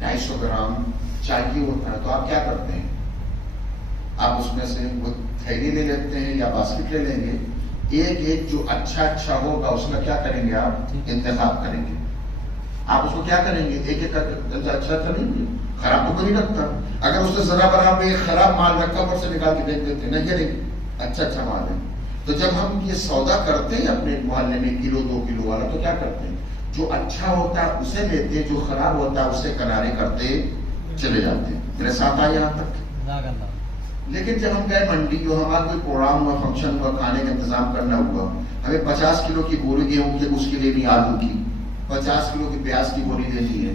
250 گرام چاہیے ہوتا ہے, تو آپ کیا کرتے ہیں؟ آپ اس میں سے وہ تھیلی لے لیتے ہیں یا باسکٹ لے لیں گے, ایک جو اچھا ہوگا اس کا کیا کریں گے, آپ انتخاب کریں گے. آپ اس کو کیا کریں گے, ایک اچھا کریں گے, خراب تو نہیں رکھتا. اگر اس نے ذرا برابر ایک خراب مال رکھا اور سے نکال کے دیکھ دیتے نہیں کریں اچھا مال ہے. تو جب ہم یہ سودا کرتے ہیں اپنے محلے میں کلو 2 کلو والا, تو کیا کرتے ہیں, جو اچھا ہوتا ہے اسے لیتے ہیں, جو خراب ہوتا ہے اسے کنارے کرتے چلے جاتے ہیں. میرے ساتھ آئے یہاں تک. لیکن جب ہم گئے منڈی, جو ہمارا کوئی پروگرام ہوا, فنکشن ہوا, کھانے کا انتظام کرنا ہوا, ہمیں 50 کلو کی بوری گیہوں کی, اس کے لیے بھی آلو کی, 50 کلو کی پیاز کی بوری لینی ہے.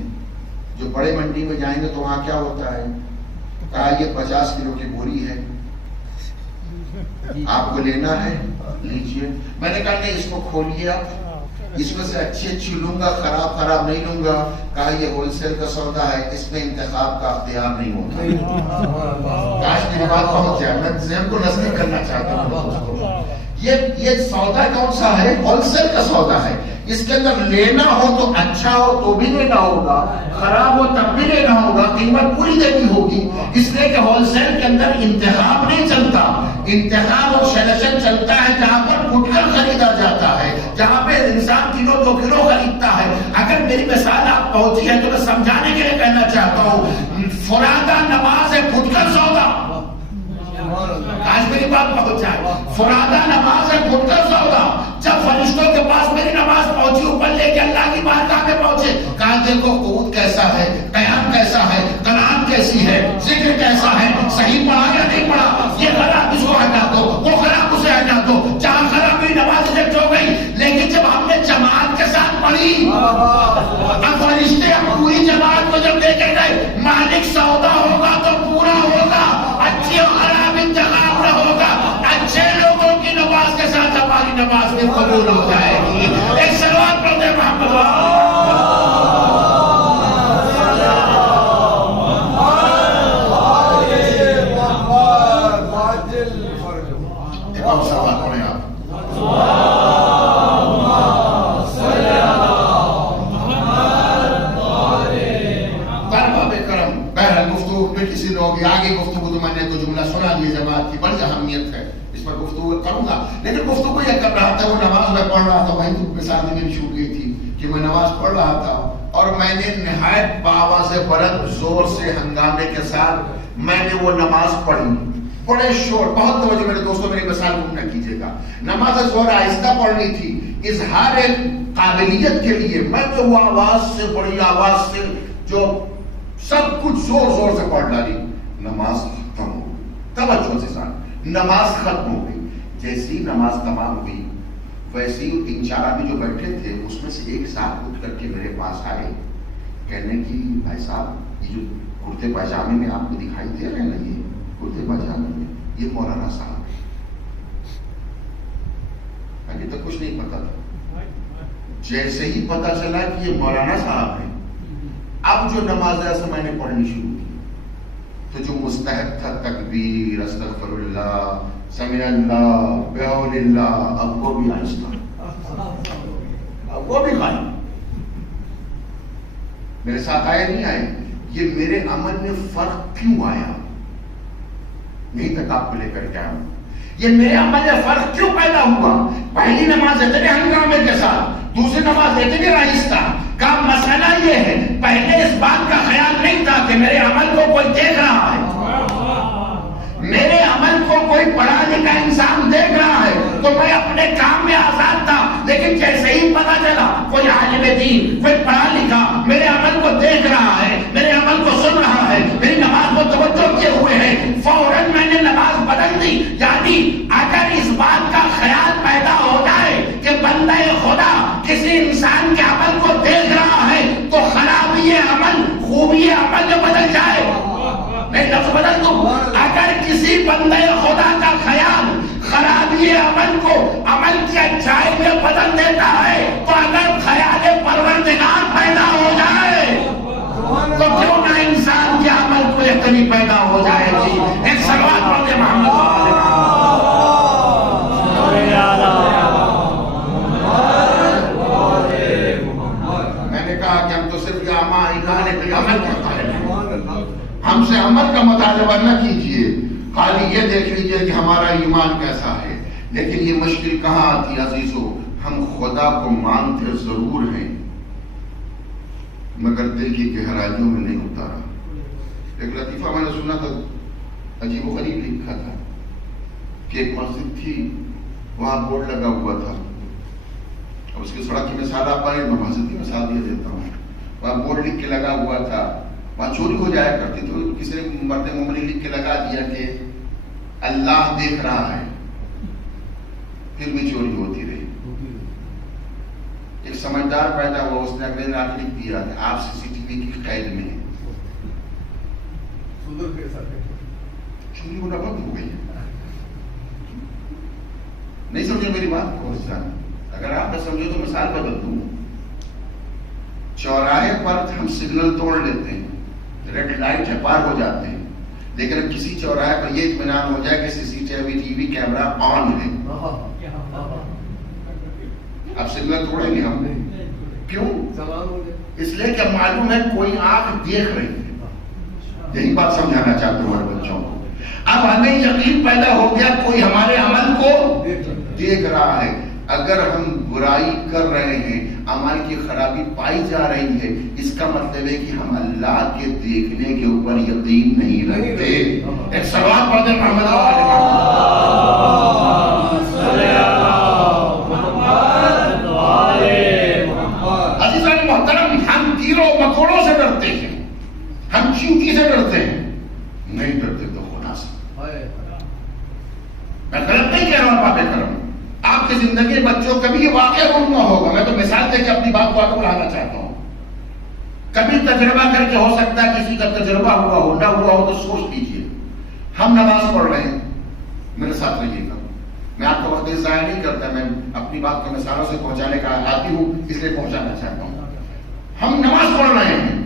جو بڑے منڈی میں جائیں گے تو وہاں کیا ہوتا ہے, کہا یہ 50 کلو کی بوری ہے, آپ کو لینا ہے لیجیے. میں نے کہا نہیں, اس کو کھولیے, آپ اس میں سے اچھی لوں گا, خراب نہیں لوں گا. کہا یہ ہول سیل کا سودا ہے, اس میں انتخاب کا اختیار نہیں ہوتا. کاش میری بات پہنچ جائے, میں ذہن کو نزدیک کرنا چاہتا ہوں. یہ سودا کون سا ہے؟ ہول سیل کا سودا ہے. اس کے اندر لینا ہو تو اچھا ہو تو بھی لینا ہوگا, خراب ہو تب بھی لینا ہوگا, قیمت پوری دینی ہوگی. اس لیے کہ ہول سیل کے اندر انتخاب نہیں چلتا, انتخاب اور سلیکشن چلتا ہے جہاں پر پھٹ کر خریدا جاتا ہے, جہاں پہ انسان کلو 2 کلو خریدتا ہے. اگر میری مثال آپ پہنچی ہے تو میں سمجھانے کے لیے کہنا چاہتا ہوں, فرادہ نماز ہے پھٹ کر سودا. آج میری بات پہنچ جائے, فرادہ نماز ہے پھٹ کر سودا. جب فرشتوں کے پاس میری نماز پہنچی, اوپر لے کے اللہ کی بارگاہ میں پہنچے, کہا دیکھو قعود کیسا ہے, قیام کیسا ہے, قرآن کیسی ہے, ذکر کیسا ہے, صحیح پڑھا یا نہیں پڑھا, یہ خراب اس کو ہٹا دو, وہ خراب اسے ہٹا دو. جہاں خراب میری نماز ریجیکٹ ہو گئی. لیکن جب ہم نے جماعت کے ساتھ پڑھی, اب فرشتے ہم پوری جماعت کو جب لے کے گئے, مالک سودا ہوگا تو پورا ہوگا, اچھی اور خراب انتخاب نہ ہوگا. اچھے لوگوں کی نماز کے ساتھ ہماری نماز بھی قبول ہو جائے گی. ایک سلوات پڑھ دے محمد. کسی لوگ آگے گفتگو تو میں نے تو جملہ سنا دی, جماعت کی بڑی اہمیت ہے, اس پر گفتگو کروں گا. لیکن گفتگو یہ کر رہا تھا, وہ نماز میں پڑھ رہا تھا, وہیں تو مثال میری چھوٹ گئی تھی کہ میں نماز پڑھ رہا تھا اور میں نے نہایت بآواز بلند زور سے ہنگامے کے ساتھ میں نے وہ نماز پڑھی, بڑے شور, بہت توجہ میرے دوستوں, میری مثال گم نہ کیجیے گا. نماز زور آہستہ پڑھنی تھی, اظہار قابلیت کے لیے میں نے وہ آواز سے, بڑی آواز سے, جو سب کچھ زور سے پڑھ ڈالی. نماز ختم ہو گئی, توجہ سے ساتھ نماز ختم ہو گئی. جیسی نماز تمام ہوئی ویسے ہی 3-4 آدمی جو بیٹھے تھے اس میں سے ایک ساتھ اٹھ کر کے میرے پاس آئے, کہنے کی بھائی صاحب یہ جو کرتے پاجامے میں آپ کو دکھائی دے رہے ہیں نا, یہ کرتے پاجامے میں یہ مولانا صاحب ہے. ابھی تک کچھ نہیں پتا تھا, جیسے ہی پتا چلا کہ یہ مولانا صاحب ہے, اب جو نماز ایسا میں نے پڑھنی شروع کی تو جو مستحق تھا تکبیر، استغفر اللہ، سمع اللہ، بحول اللہ، اب وہ بھی آہستہ، اب وہ بھی غائب. میرے ساتھ آئے نہیں آئے؟ یہ میرے عمل میں فرق کیوں آیا؟ نہیں تک آپ کو لے کر کے آیا. یہ میرے عمل میں فرق کیوں پیدا ہوا؟ پہلی نماز اتنے ہنگامے کے ساتھ، دوسری نماز اتنے آہستہ. کا مسئلہ یہ ہے پہلے اس بات کا خیال نہیں تھا کہ میرے عمل کو کوئی دیکھ رہا ہے، میرے عمل کو کوئی پڑھا لکھا انسان دیکھ رہا ہے، تو میں اپنے کام میں آزاد تھا. لیکن جیسے ہی پتا چلا کوئی عالم دین، کوئی پڑھا لکھا میرے عمل کو دیکھ رہا ہے، میرے عمل کو سن رہا ہے، میری نماز کو توجہ کیے ہوئے ہے، فوراً میں نے نماز بدل دی. یعنی اگر اس بات کا خیال پیدا ہو جائے کہ بندہ خدا کسی انسان کے عمل کو دیکھ رہا ہے تو خرابی عمل خوبی عمل جو بدل جائے. میں لفظ بدل دوں، اگر کسی بندے خدا کا خیال خرابی عمل کو عمل کی اچھائی میں بدل دیتا ہے، تو اگر خیال پروردگار پیدا ہو جائے تو کیوں نہ انسان کے عمل کو یقینی پیدا ہو جائے. جی ایک صلوات پڑھتے محمد. میں نے کہا کہ ہم تو صرف عمل کرتا ہے، ہم سے عمل کا مطالبہ نہ کیجئے، خالی یہ دیکھ لیجئے کہ ہمارا ایمان کیسا ہے. لیکن یہ مشکل کہاں آتی عزیزو؟ ہم خدا کو مانتے ضرور ہیں مگر دل کی گہرائیوں میں نہیں اتارا. ایک لطیفہ میں نے سنا تھا، عجیب و غریب لکھا تھا کہ ایک مسجد تھی، وہاں بورڈ لگا ہوا تھا. اب اس کی سڑک کی مثال آپ پائیں، میں مسجد کی مثال دے دیتا ہوں. وہاں بورڈ لکھ کے لگا ہوا تھا، وہاں چوری ہو جایا کرتی تو کسی نے مرد مومن لکھ کے لگا دیا کہ اللہ دیکھ رہا ہے، پھر بھی چوری ہوتی رہی. ایک سمجھدار پیدا ہوا، اس نے اگلے رات لکھ دیا کہ آپ سی سی ٹی وی کی قید میں ہیں. چوری ہونا بند ہو گئی. نہیں سمجھے میری بات کو؟ اگر آپ نے سمجھے تو مثال بدل دوں. چوراہے پر ہم سگنل توڑ لیتے ہیں، ریڈ لائٹ ہے، پار ہو جاتے ہیں، لیکن کسی چوراہے پر یہ اطمینان ہو جائے کہ سی سی ٹی وی کیمرہ آن ہے، اب سگنل توڑیں گے ہم. کیوں؟ اس لیے کہ معلوم ہے کوئی آنکھ دیکھ رہی ہے. یہی بات سمجھانا چاہتے ہوں ہمارے بچوں کو. اب ہمیں یقین پیدا ہو گیا کوئی ہمارے عمل کو دیکھ رہا ہے. اگر ہم برائی کر رہے ہیں، عمل کی خرابی پائی جا رہی ہے، اس کا مطلب ہے کہ ہم اللہ کے دیکھنے کے اوپر یقین نہیں رکھتے. ایک سوال پڑھ دیں محمد عزیزان محترم. ہم کیڑوں مکوڑوں سے ڈرتے ہیں، ہم چیونٹی سے ڈرتے ہیں، نہیں ڈرتے تو خدا سے. میں غلط نہیں کہہ رہا ہوں باب کرم. آپ کی زندگی بچوں کبھی یہ واقعہ رونما ہوگا. میں تو مثال دے کے اپنی بات کو آگے بڑھانا چاہتا ہوں. کبھی تجربہ کر کے ہو سکتا ہے کسی کا تجربہ ہوا ہو، نہ ہوا ہو تو سوچ لیجیے. ہم نماز پڑھ رہے ہیں، میرے ساتھ رہیے گا. میں آپ کو وقت ضائع نہیں کرتا، میں اپنی بات کو مثالوں سے پہنچانے کا عادی ہوں، اس لیے پہنچانا چاہتا ہوں. ہم نماز پڑھ رہے ہیں،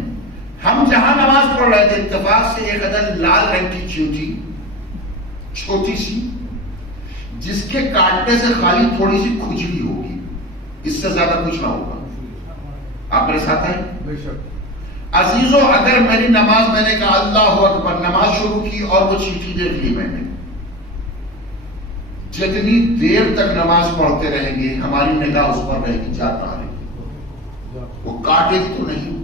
ہم جہاں نماز پڑھ رہے تھے اتفاق سے ایک عدد لال رنگ کی چیونٹی چھوٹی سی، جس کے کاٹنے سے خالی تھوڑی سی کھجلی ہوگی، اس سے زیادہ کچھ نہ ہوگا. آپ میرے ساتھ ہیں؟ بے شک. عزیزو اگر میری نماز میں نے کہا اللہ اکبر، نماز شروع کی اور وہ چیٹی دیکھ لی میں نے، جتنی دیر تک نماز پڑھتے رہیں گے ہماری نگاہ اس پر رہے گی، جاتا رہے گی. وہ کاٹے گی تو نہیں.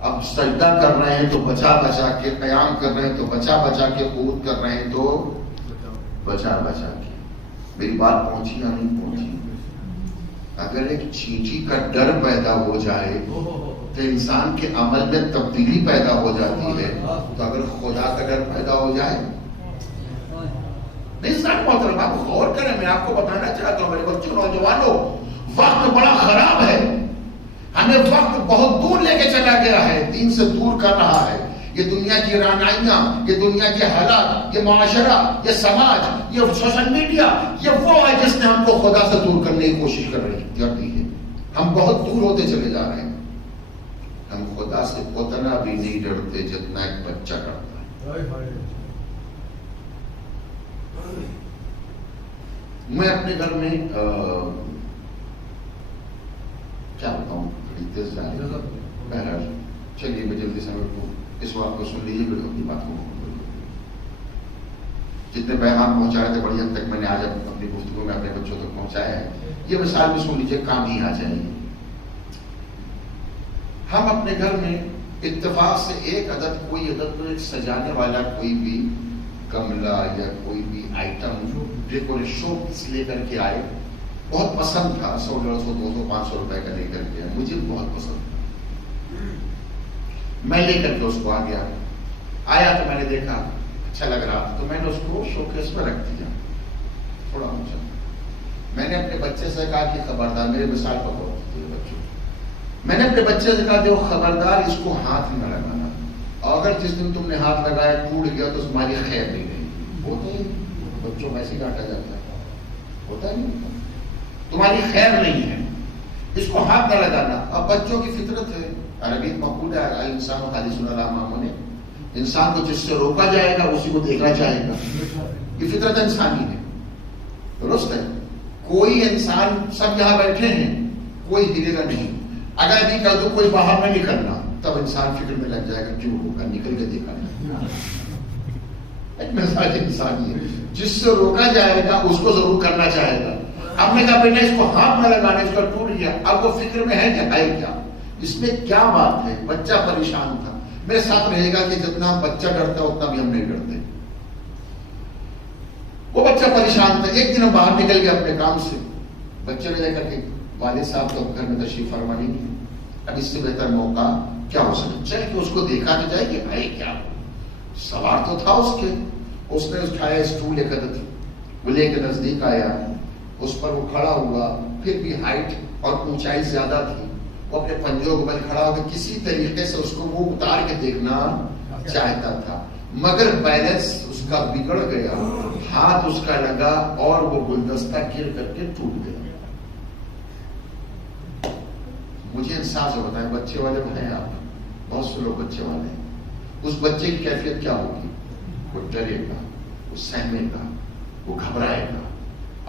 اب سجدہ کر رہے ہیں تو بچا بچا کے، قیام کر رہے ہیں تو بچا بچا کے، قعود کر رہے ہیں تو بچا بچا کے. میری بات پہنچی یا نہیں پہنچی؟ اگر ایک چینٹی کا ڈر پیدا ہو جائے تو انسان کے عمل میں تبدیلی پیدا ہو جاتی ہے. تو اگر خدا کا ڈر پیدا ہو جائے نہیں. سر محترم آپ غور کریں، میں آپ کو بتانا چاہتا ہوں میرے بچوں نوجوانوں، وقت بڑا خراب ہے. ہمیں وقت بہت دور لے کے چلا گیا ہے، دین سے دور کر رہا ہے. یہ دنیا کی رعنائیاں، یہ دنیا کے حالات، یہ معاشرہ، یہ سماج، یہ سوشل میڈیا، یہ وہ ہے جس نے ہم کو خدا سے دور کرنے کی کوشش کرتی ہے. ہم بہت دور ہوتے چلے جا رہے ہیں. ہم خدا سے اتنا بھی نہیں ڈرتے جتنا ایک بچہ ڈرتا ہے. میں اپنے گھر میں کیا بتاؤں، بڑی تیز جا رہی ہے۔ بہرحال چلیے میں جلدی سے اس بات کو سن لیجیے، پھر اپنی بات کو جتنے پیغام پہنچا رہے تھے بڑی حد تک میں نے آج اپنی گفتگو میں اپنے بچوں تک پہنچایا ہے۔ یہ مثال بھی سن لیجیے، کام ہی آ جائے گی۔ ہم اپنے گھر میں اتفاق سے ایک عدد تو ایک سجانے والا کوئی بھی گملہ یا کوئی بھی آئٹم ڈیکوریشن شو پیس لے کر کے آئے، بہت پسند تھا، 100 150 200 500 روپے کا لے کر کے، مجھے بہت پسند تھا۔ میں لے کر کے اس کو آ آیا تو میں نے دیکھا اچھا لگ رہا تھا، تو میں نے اس کو شو کیس میں رکھ دیا تھوڑا اونچا۔ میں نے اپنے بچے سے کہا کہ خبردار، میرے مثال پر غور کیجیے بچوں، میں نے اپنے بچے سے کہا دیکھو خبردار اس کو ہاتھ نہ لگانا، اور اگر جس دن تم نے ہاتھ لگایا ٹوٹ گیا تو تمہاری خیر نہیں رہے گی۔ ہوتا ہی بچوں میں ایسے ڈانٹا جاتا ہے، ہوتا ہی نہیں، تمہاری خیر نہیں ہے، اس کو ہاتھ نہ لگانا۔ اب بچوں کی فطرت ہے، عربی مقول ہے انسان و حدیث اللہ، انسان کو جس سے روکا جائے گا اسی کو دیکھنا چاہے گا، یہ فطرت انسانی ہے، درست ہے۔ کوئی انسان، سب یہاں بیٹھے ہیں، کوئی ہلے گا نہیں، اگر بھی کر دو کوئی باہر نہ نکلنا، تب انسان فکر میں لگ جائے گا کیوں ہوگا، نکل کے دیکھا نہیں۔ ایک مزاج انسانی ہے، جس سے روکا جائے گا اس کو ضرور کرنا چاہے گا۔ ہم نے کہا بیٹا اس کو ہاتھ نہ لگانا، اس کا ٹوٹ گیا، اب وہ فکر میں ہے کہ ہے کیا، اس میں کیا بات ہے۔ بچہ پریشان تھا، میرے ساتھ رہے گا کہ جتنا بچہ ڈرتا ہے اتنا بھی ہم نہیں ڈرتے۔ وہ بچہ پریشان تھا، ایک دن ہم باہر نکل گئے اپنے کام سے، بچے نے لے کر کے والد صاحب تو گھر میں تشریف فرما نہیں کی، اب اس سے بہتر موقع کیا ہو سکتا، چل کے اس کو دیکھا تو جائے کہ بھائی کیا سوار تو تھا اس کے۔ اس نے اٹھایا اسٹول ایک عدد، وہ لے کے نزدیک آیا، اس پر وہ کھڑا ہوا، پھر بھی ہائٹ اور اونچائی زیادہ تھی، وہ اپنے پنجوں کے بل کھڑا ہو کے کسی طریقے سے اس کو وہ اتار کے دیکھنا چاہتا تھا، مگر بیلنس اس کا بگڑ گیا، ہاتھ اس کا لگا اور وہ گلدستہ گر کر کے ٹوٹ گیا۔ مجھے انصاف سے بتائیں، بچے والے بھائی آپ، بہت سے لوگ بچے والے ہیں، اس بچے کی کیفیت کیا ہوگی؟ وہ ڈرے گا، وہ سہمے گا، وہ گھبرائے گا،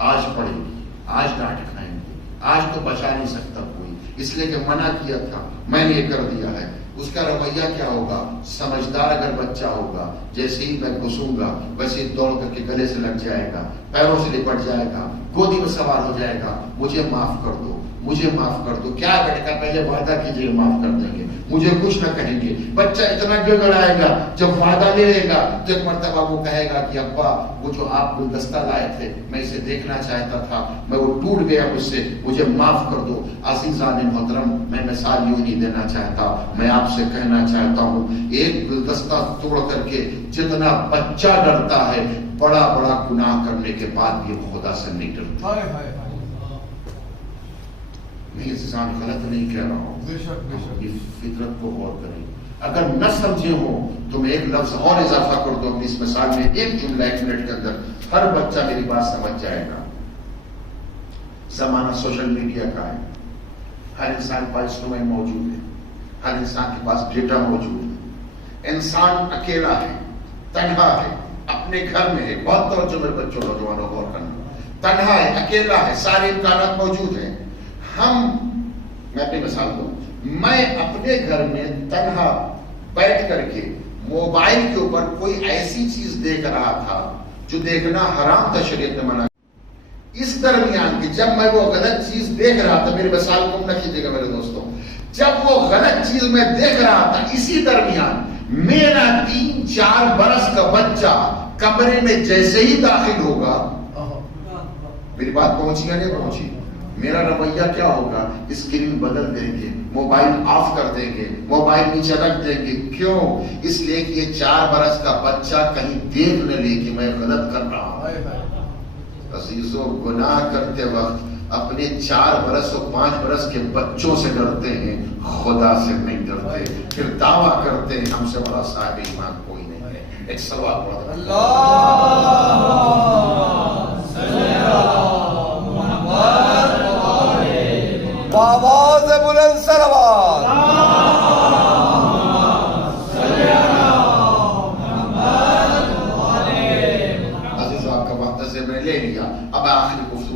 آج پڑے گی، آج ڈانٹ کھائیں گے، آج تو بچا نہیں سکتا کوئی، اس لیے کہ منع کیا تھا، میں نے یہ کر دیا ہے۔ اس کا رویہ کیا ہوگا؟ سمجھدار اگر بچہ ہوگا، جیسے ہی میں گھسوں گا ویسے ہی دوڑ کر کے گلے سے لگ جائے گا، پیروں سے لپٹ جائے گا، گودی میں سوار ہو جائے گا، مجھے معاف کر دو، مجھے معاف کر دو۔ کیا بیٹے کا پہلے وعدہ کیجیے معاف کر دیں گے، مجھے کچھ نہ کہیں گے۔ بچہ اتنا گڑگڑائے گا، جب وعدہ لے لے گا تو ایک مرتبہ وہ کہے گا کہ ابا وہ جو آپ گلدستہ لائے تھے میں اسے دیکھنا چاہتا تھا، میں وہ ٹوٹ گیا مجھ سے، مجھے معاف کر دو۔ عزیزان محترم، میں مثال یوں نہیں دینا چاہتا، میں آپ سے کہنا چاہتا ہوں ایک گلدستہ توڑ کر کے جتنا بچہ ڈرتا ہے، بڑا بڑا گناہ کرنے کے بعد بھی خدا سے نہیں ڈرتا۔ میں انسان غلط نہیں کہہ رہا ہوں، یہ فطرت کو غور کریں۔ اگر نہ سمجھے ہو تو میں ایک لفظ اور اضافہ کر دوں اپنی اس مثال میں، ایک جملہ 1 منٹ کے اندر ہر بچہ میری بات سمجھ جائے گا۔ زمانہ سوشل میڈیا کا ہے، ہر انسان کے پاس انسٹرومنٹ موجود ہے، ہر انسان کے پاس ڈیٹا موجود ہے۔ انسان اکیلا ہے، تنہا ہے، اپنے گھر میں ہے، بہت توجہ میرے بچوں نوجوانوں غور کرنا، تنہا ہے، اکیلا ہے، سارے امکانات موجود ہیں۔ میں اپنی مثال دوں، میں اپنے گھر میں تنہا بیٹھ کر کے موبائل کے اوپر کوئی ایسی چیز دیکھ رہا تھا جو دیکھنا حرام تھا، شریعت نے منع۔ اس درمیان کہ جب میں وہ غلط چیز دیکھ رہا تھا، میری مثال کو نہ کیجیے گا میرے دوستوں، جب وہ غلط چیز میں دیکھ رہا تھا، اسی درمیان میرا 3-4 برس کا بچہ کمرے میں جیسے ہی داخل ہوگا، میری بات پہنچی یا نہیں پہنچی؟ میرا رویہ کیا ہوگا؟ اسکرین بدل دیں گے، موبائل آف کر دیں گے، موبائل نیچے رکھ دیں گے۔ کیوں؟ اس لیے کہ یہ 4 برس کا بچہ کہیں دیکھ نہ لے کہ میں غلط کر رہا ہوں۔ عزیزوں، گناہ کرتے وقت اپنے 4 برس اور 5 برس کے بچوں سے ڈرتے ہیں، خدا سے نہیں ڈرتے، پھر دعویٰ کرتے ہیں ہم سے بڑا صاحب ایمان کوئی نہیں ہے۔ ایک سوال پڑھا، آواز بلند صلوات۔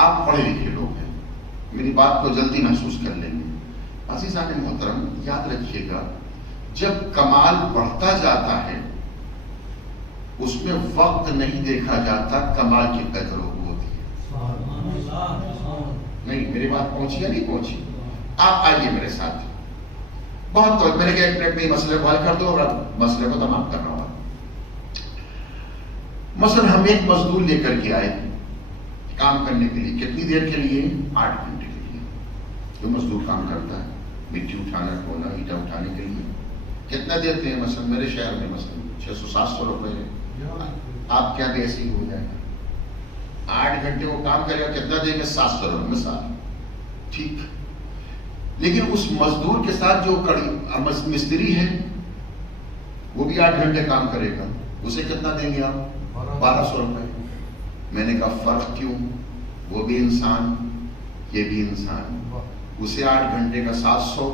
آپ پڑھے لکھے لوگ ہیں, میری بات کو جلدی محسوس کر لیں گے. عزیزان محترم, یاد رکھیے گا, جب کمال بڑھتا جاتا ہے اس میں وقت نہیں دیکھا جاتا, کمال کی قدر ہوتی ہے. نہیں, میری بات پہنچی یا نہیں پہنچی؟ آپ آئیے میرے ساتھ. بہت تو میں نے کہا 1 منٹ میں مسئلے کو حل کر دو اور مسئلے کو تمام کر رہا ہوں. مثلا ہم ایک مزدور لے کر کے آئے کام کرنے کے لیے. کتنی دیر کے لیے؟ 8 گھنٹے کے لیے. جو مزدور کام کرتا ہے مٹی اٹھانا, ڈھونا, اینٹا اٹھانے کے لیے کتنا دیتے ہیں؟ مثلا میرے شہر میں مثلا 600-700 روپئے ہے. آپ کیا بھی ایسے ہی ہو جائے گا. 8 گھنٹے وہ کام کرے گا, کتنا دیں گے؟ 700 روپئے مثال. ٹھیک, لیکن اس مزدور کے ساتھ جو مستری ہے وہ بھی 8 گھنٹے کام کرے گا, اسے کتنا دیں گے آپ؟ 1200 روپئے. میں نے کہا فرق کیوں؟ وہ بھی انسان, یہ بھی انسان. اسے 8 گھنٹے کا 700,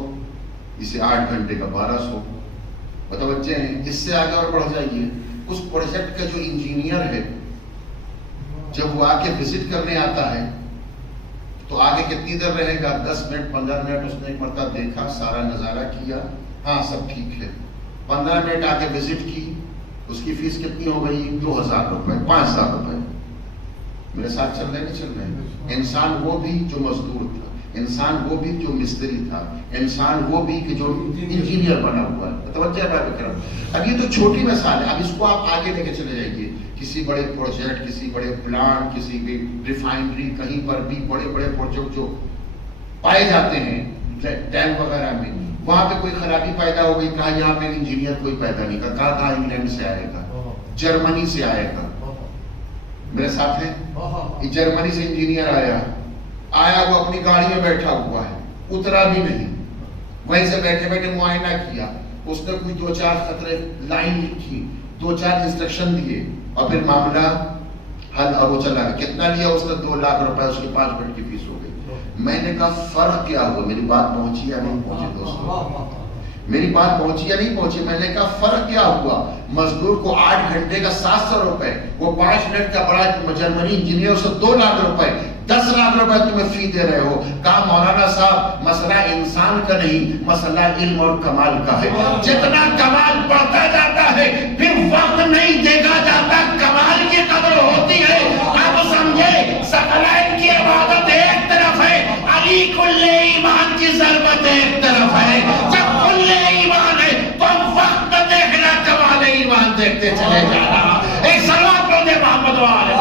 اسے 8 گھنٹے کا 1200. متوجہ ہیں؟ اس سے آگے اور بڑھ جائیے. اس پروجیکٹ کا جو انجینئر ہے جب وہ آ کے وزٹ کرنے آتا ہے تو آگے کتنی دیر رہے گا؟ 10 منٹ 15 منٹ. اس نے ایک مرتبہ دیکھا, سارا نظارہ کیا, ہاں سب ٹھیک ہے. 15 منٹ آ کے وزٹ کی, اس کی فیس کتنی ہو گئی؟ 2000 روپئے, 5000 روپئے. میرے ساتھ چل رہے نہیں چل رہے؟ انسان وہ بھی جو مزدور تھا, انسان وہ بھی جو مستری تھا, انسان وہ بھی کہ جو انجینئر بنا ہوا ہے. توجہ ہے بھائی بکرم. اب یہ تو چھوٹی مثال ہے, اب اس کو آپ آگے لے کے چلے جائیے. کسی بڑے پروجیکٹ, کسی بڑے پلانٹ, کسی بھی ریفائنری, کہیں پر بھی بڑے بڑے پروجیکٹ جو پائے جاتے ہیں ڈیم وغیرہ میں, وہاں پہ کوئی خرابی پیدا ہو گئی, کہا یہاں پہ انجینئر کوئی پیدا نہیں کرتا, کہا انگلینڈ سے آئے گا, جرمنی سے آئے گا. میرے ساتھ ہے, جرمنی سے انجینئر آیا, وہ اپنی گاڑی میں بیٹھا ہوا ہے, اترا بھی نہیں, وہیں سے بیٹھے بیٹھے معائنہ کیا. اس نے کوئی 2-4 خطرے لائن لکھی, 2-4 انسٹرکشن دیے, اور پھر معاملہ حل. اور وہ چلا گیا. کتنا لیا اس نے؟ 2 لاکھ روپے. اس کی 5 منٹ کی فیس ہو گئی. میں نے کہا فرق کیا ہوا؟ میری بات پہنچی یا نہیں پہنچی دوستوں؟ میری بات پہنچی یا نہیں پہنچی؟ میں نے کہا فرق کیا ہوا؟ مزدور کو 8 گھنٹے کا 700 روپے, وہ 5 منٹ کا بڑا جرمنی انجینئر سے 2 لاکھ روپے, 10 لاکھ روپے تمہیں فی دے رہے ہو. کہا مولانا صاحب مسئلہ انسان کا نہیں, مسئلہ علم اور کمال کا ہے. جتنا کمال بڑھتا جاتا ہے پھر وقت نہیں دیکھا جاتا, کمال کی قدر ہوتی ہے. اب سمجھے, ثقلین کی عبادت ایک طرف ہے, علی کل ایمان کی ضربت ایک طرف ہے. جب کل ایمان ہے تو وقت دیکھنا, کمال ایمان دیکھتے چلے جانا. ایک صلوات پڑھ دے محمد والے.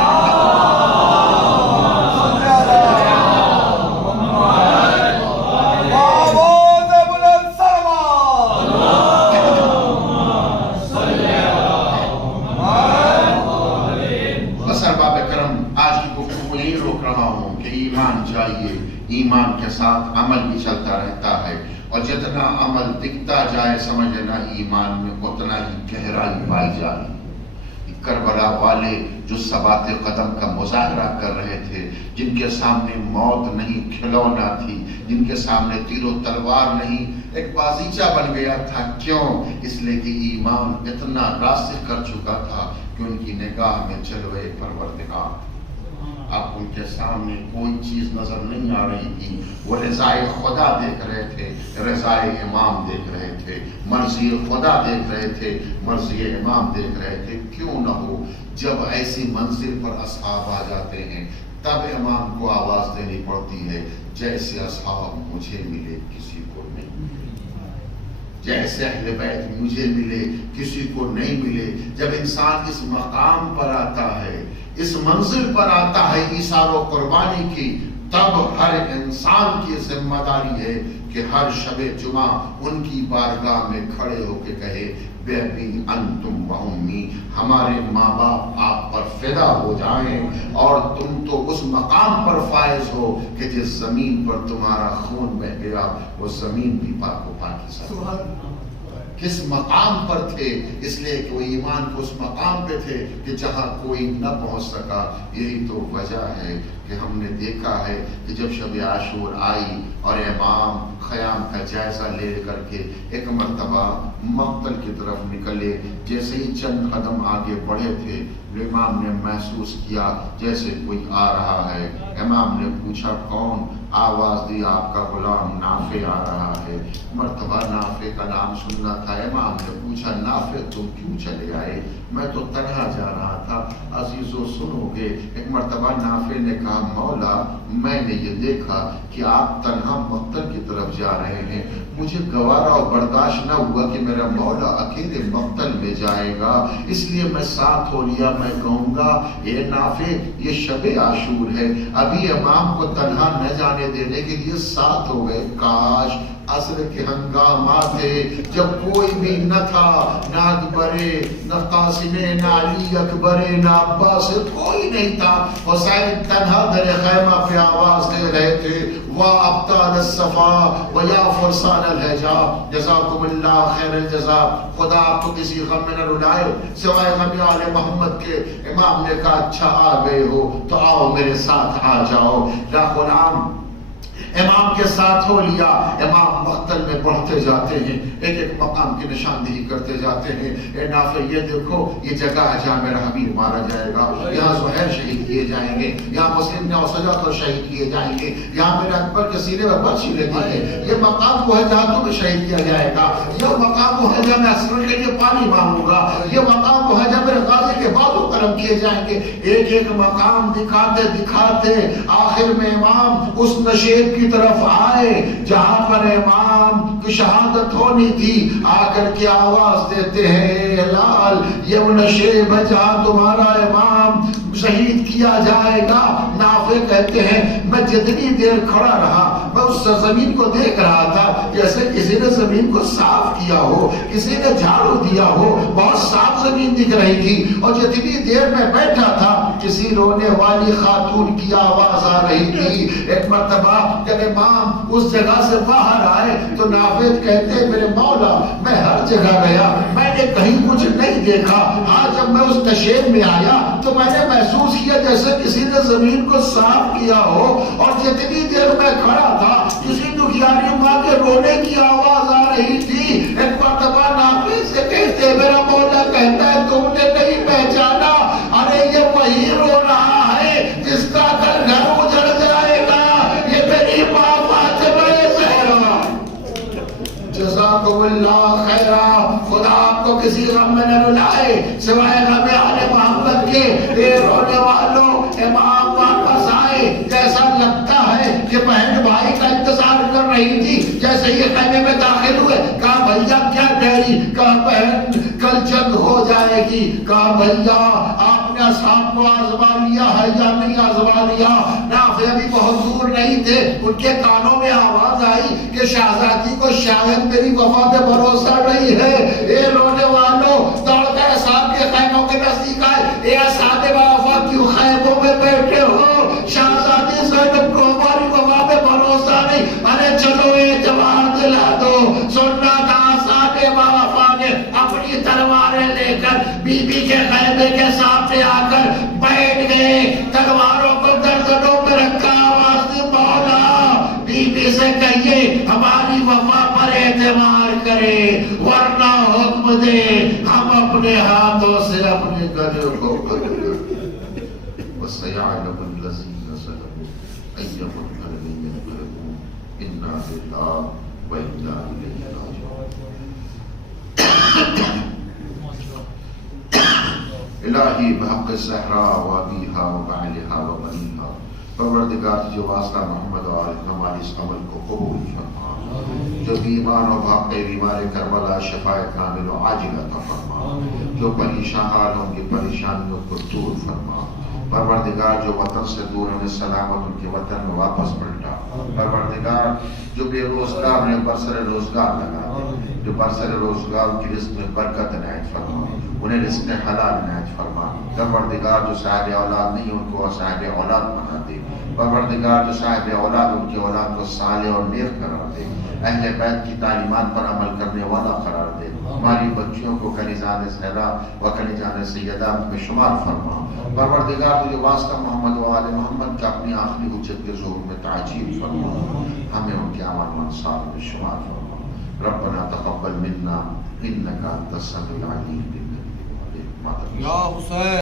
ایمان کے ساتھ عمل بھی چلتا رہتا ہے, اور جتنا عمل دکھتا جائے سمجھ لینا ایمان میں اتنا ہی گہرائی پائی جائے. کربلا والے جو ثبات قدم کا مظاہرہ کر رہے تھے, جن کے سامنے موت نہیں کھلونا تھی, جن کے سامنے تیر و تلوار نہیں, ایک بازیچہ بن گیا تھا. کیوں؟ اس لیے کہ ایمان اتنا راسخ کر چکا تھا کہ ان کی نگاہ میں جلوے پروردگار. اب ان کے سامنے کوئی چیز نظر نہیں آ رہی تھی. وہ رضائے خدا دیکھ رہے تھے, رضائے امام دیکھ رہے تھے, مرضی خدا دیکھ رہے تھے, مرضی امام دیکھ رہے تھے. کیوں نہ ہو, جب ایسی منزل پر اصحاب آ جاتے ہیں تب امام کو آواز دینی پڑتی ہے, جیسے اصحاب مجھے ملے کسی کو نہیں, جیسے اہل بیت مجھے ملے کسی کو نہیں ملے. جب انسان اس مقام پر آتا ہے, اس منزل پر آتا ہے ایثار و قربانی کی, تب ہر انسان کی ذمہ داری ہے کہ ہر شب جمعہ ان کی بارگاہ میں کھڑے ہو کے کہے, بے ابی انتم و امی, ہمارے ماں باپ آپ پر فدا ہو جائیں, اور تم تو اس مقام پر فائز ہو کہ جس زمین پر تمہارا خون بہ گیا وہ زمین بھی پاک و پاکیزہ. کس مقام پر تھے؟ اس لیے کہ وہ ایمان کو اس مقام پہ تھے کہ جہاں کوئی نہ پہنچ سکا. یہی تو وجہ ہے کہ ہم نے دیکھا ہے کہ جب شب عاشور آئی اور امام خیام کا جائزہ لے کر کے ایک مرتبہ مقتل کی طرف نکلے، جیسے ہی چند قدم آگے بڑھے تھے امام نے محسوس کیا جیسے کوئی آ رہا ہے۔ امام نے پوچھا کون؟ آواز دی آپ کا غلام نافع آ رہا ہے۔ مرتبہ نافع کا نام سننا تھا۔ امام نے پوچھا نافع تم کیوں چلے آئے؟ میں تو تنہا جا رہا تھا۔ عزیزو سنو گے، ایک مرتبہ نافع نے کہا مولا میں نے یہ دیکھا کہ آپ تنہا مقتل کی طرف جا رہے ہیں، مجھے گوارا اور برداشت نہ ہوا کہ میرا مولا اکیلے مقتل میں جائے گا، اس لیے میں ساتھ ہو لیا۔ میں کہوں گا اے نافع یہ شب عاشور ہے، ابھی امام کو تنہا نہ جانے دینے کے لیے ساتھ ہو گئے۔ کاش عصر کے ہنگامات تھے جب کوئی بھی نہ تھا، نہ اکبرے نہ قاسمے نہ علی اکبرے نہ عباس، کوئی نہیں تھا۔ حسین تنہا در خیمہ پہ آواز دے رہے تھے وَأَبْطَالَ الصَّفَا وَيَا فُرْسَانَ الْحِجَابِ جزاکم اللہ خیر الجزا۔ خدا آپ کو کسی غم میں نہ رلائے سوائے غم آل محمد کے۔ امام نے کہا اچھا آ گئے ہو تو آؤ میرے ساتھ آ جاؤ۔ یا غلام امام کے ساتھ ہو لیا۔ امام مقتل میں بڑھتے جاتے ہیں، ایک ایک مقام کی نشاندہی کرتے جاتے ہیں۔ اے نافع یہ دیکھو یہ جگہ ہے جہاں میرا حبیب مارا جائے گا، یہاں زہیر شہید کیے جائیں گے، یہاں مسلم نے اوسجہ شہید کیے جائیں گے، یہاں میرے اکبر کے سینے میں برچھی لگی ہے۔ یہ مقام وہ ہے جہاں تمہیں شہید کیا جائے گا، یہ مقام وہ ہے جہاں میں اسرائیل کے لیے پانی مانگوں گا، یہ مقام وہ ہے جہاں میرے غازی کے بازو کرم کیے جائیں گے۔ ایک ایک مقام دکھاتے دکھاتے آخر میں امام اس نشیب کی طرف آئے جہاں پر امام کی شہادت ہونی تھی۔ آ کر کے آواز دیتے ہیں لال یہ وہ نشیب ہے جہاں تمہارا امام شہید کیا جائے گا۔ نافع کہتے ہیں میں جتنی دیر کھڑا رہا میں اس زمین کو دیکھ رہا تھا جیسے کسی نے زمین کو صاف کیا ہو، کسی نے جھاڑو دیا ہو، بہت صاف زمین دکھ رہی تھی۔ اور جتنی دیر میں بیٹھا تھا کسی رونے والی خاتون کی آواز آ رہی تھی۔ ایک مرتبہ جب امام اس جگہ سے باہر آئے تو نافع کہتے ہیں میرے مولا میں ہر جگہ گیا میں نے کہیں کچھ نہیں دیکھا، آج جب میں اس نشیب میں آیا تو میں نے محسوس کیا جیسے کسی نے زمین کو صاف کیا ہو۔ اور جتنی دیر میں کھڑا تھا کسی دکھیاری ماں کے رونے کی آواز آ رہی تھی۔ ایک مرتبہ نافع سے کہتے میرا مولا کہتا ہے تم نے نہیں پہچانا، ارے یہ وہی رو رہا ہے جس کا گھر گھر اجڑ جائے گا، یہ میری ماں فاطمہ زہرا۔ جزاکم اللہ خیرہ۔ خدا آپ کو کسی غم میں نہ رلائے سوائے غم آل محمد کے۔ اے رونے والوں امام واپس آئے، جیسا لگتا ہے کہ بہن بھائی کا انتظار کر رہی تھی، جیسے یہ خیمے میں داخل ہوئے کہا بھیا کیا ڈیری؟ کہا بہن کل جنگ ہو جائے گی۔ کہا بھیا آپ نے اصحاب کو آزما لیا ہے یا نہیں آزما لیا؟ نافع بھی بہت دور نہیں تھے، ان کے کانوں میں آواز آئی کہ شہزادی کو شاید میری وفا پہ بھروسہ نہیں ہے۔ اے رونے والوں دوڑ کر اصحاب کے خیموں کے نزدیک آئے، اے اصحاب وفا کیوں خیموں میں بیٹھے ہو؟ شہزادی زینب کو ہماری وفا پہ بھروسہ نہیں، ارے چلو اعتبار دلا دو۔ سننا تھا اصحاب وفا نے اپنی تلواریں لے کر بی بی کے خیمے کے سامنے آ کر بیٹھ گئے، تلواروں کو گردنوں میں رکھا، آواز دی مولا بی بی سے کہیے ہماری وفا پر اعتبار کرے ورنہ حکم دے ہم اپنے ہاتھوں سے اپنے گلے کو پکڑیں۔ وَسَيَعْلَمُ الَّذِينَ ظَلَمُوا أَيَّ مُنقَلَبٍ يَنقَلِبُونَ إِنَّا لِلَّهِ وَإِنَّا إِلَيْهِ رَاجِعُونَ۔ الہی بحق الزہرا وابیہا وبعلہا وبنیہا، پروردگار جو واسطہ محمد اور ہمارے اس عمل کو قبول فرما، جو بیمار و بھاگتے بیمار کربلا شفاء کامل و عاجل عطا فرما، جو پریشان حال ہوں گے پریشانیوں کو دور فرما۔ پروردگار جو وطن سے دور ہمیں سلامت ان کے وطن میں واپس پلٹا۔ پروردگار جو بے روزگار نے برسر روزگار لگا دے، جو برسر روزگار کی رزق میں برکت عنایت فرما۔ انہیں رزق حلال عنایت فرما. پروردگار جو صاحب اولاد نہیں ان کو صاحب اولاد بنا دے. پروردگار جو صاحب اولاد ان کی اولاد کو صالح اور نیک قرار دے. اہل بیت کی تعلیمات پر عمل کرنے والا قرار دے. ہماری بچیوں کو کنیزان زہرا و کنیزان سیدہ میں شمار فرما. پروردگار تجھے واسطہ محمد و آل محمد کا اپنی آخری حجت کے ظہور میں تعجیل فرما. ہمیں ان کے اعمال منصاب میں شمار فرما. ربنا تقبل منا انك انت السميع العليم. یا حسین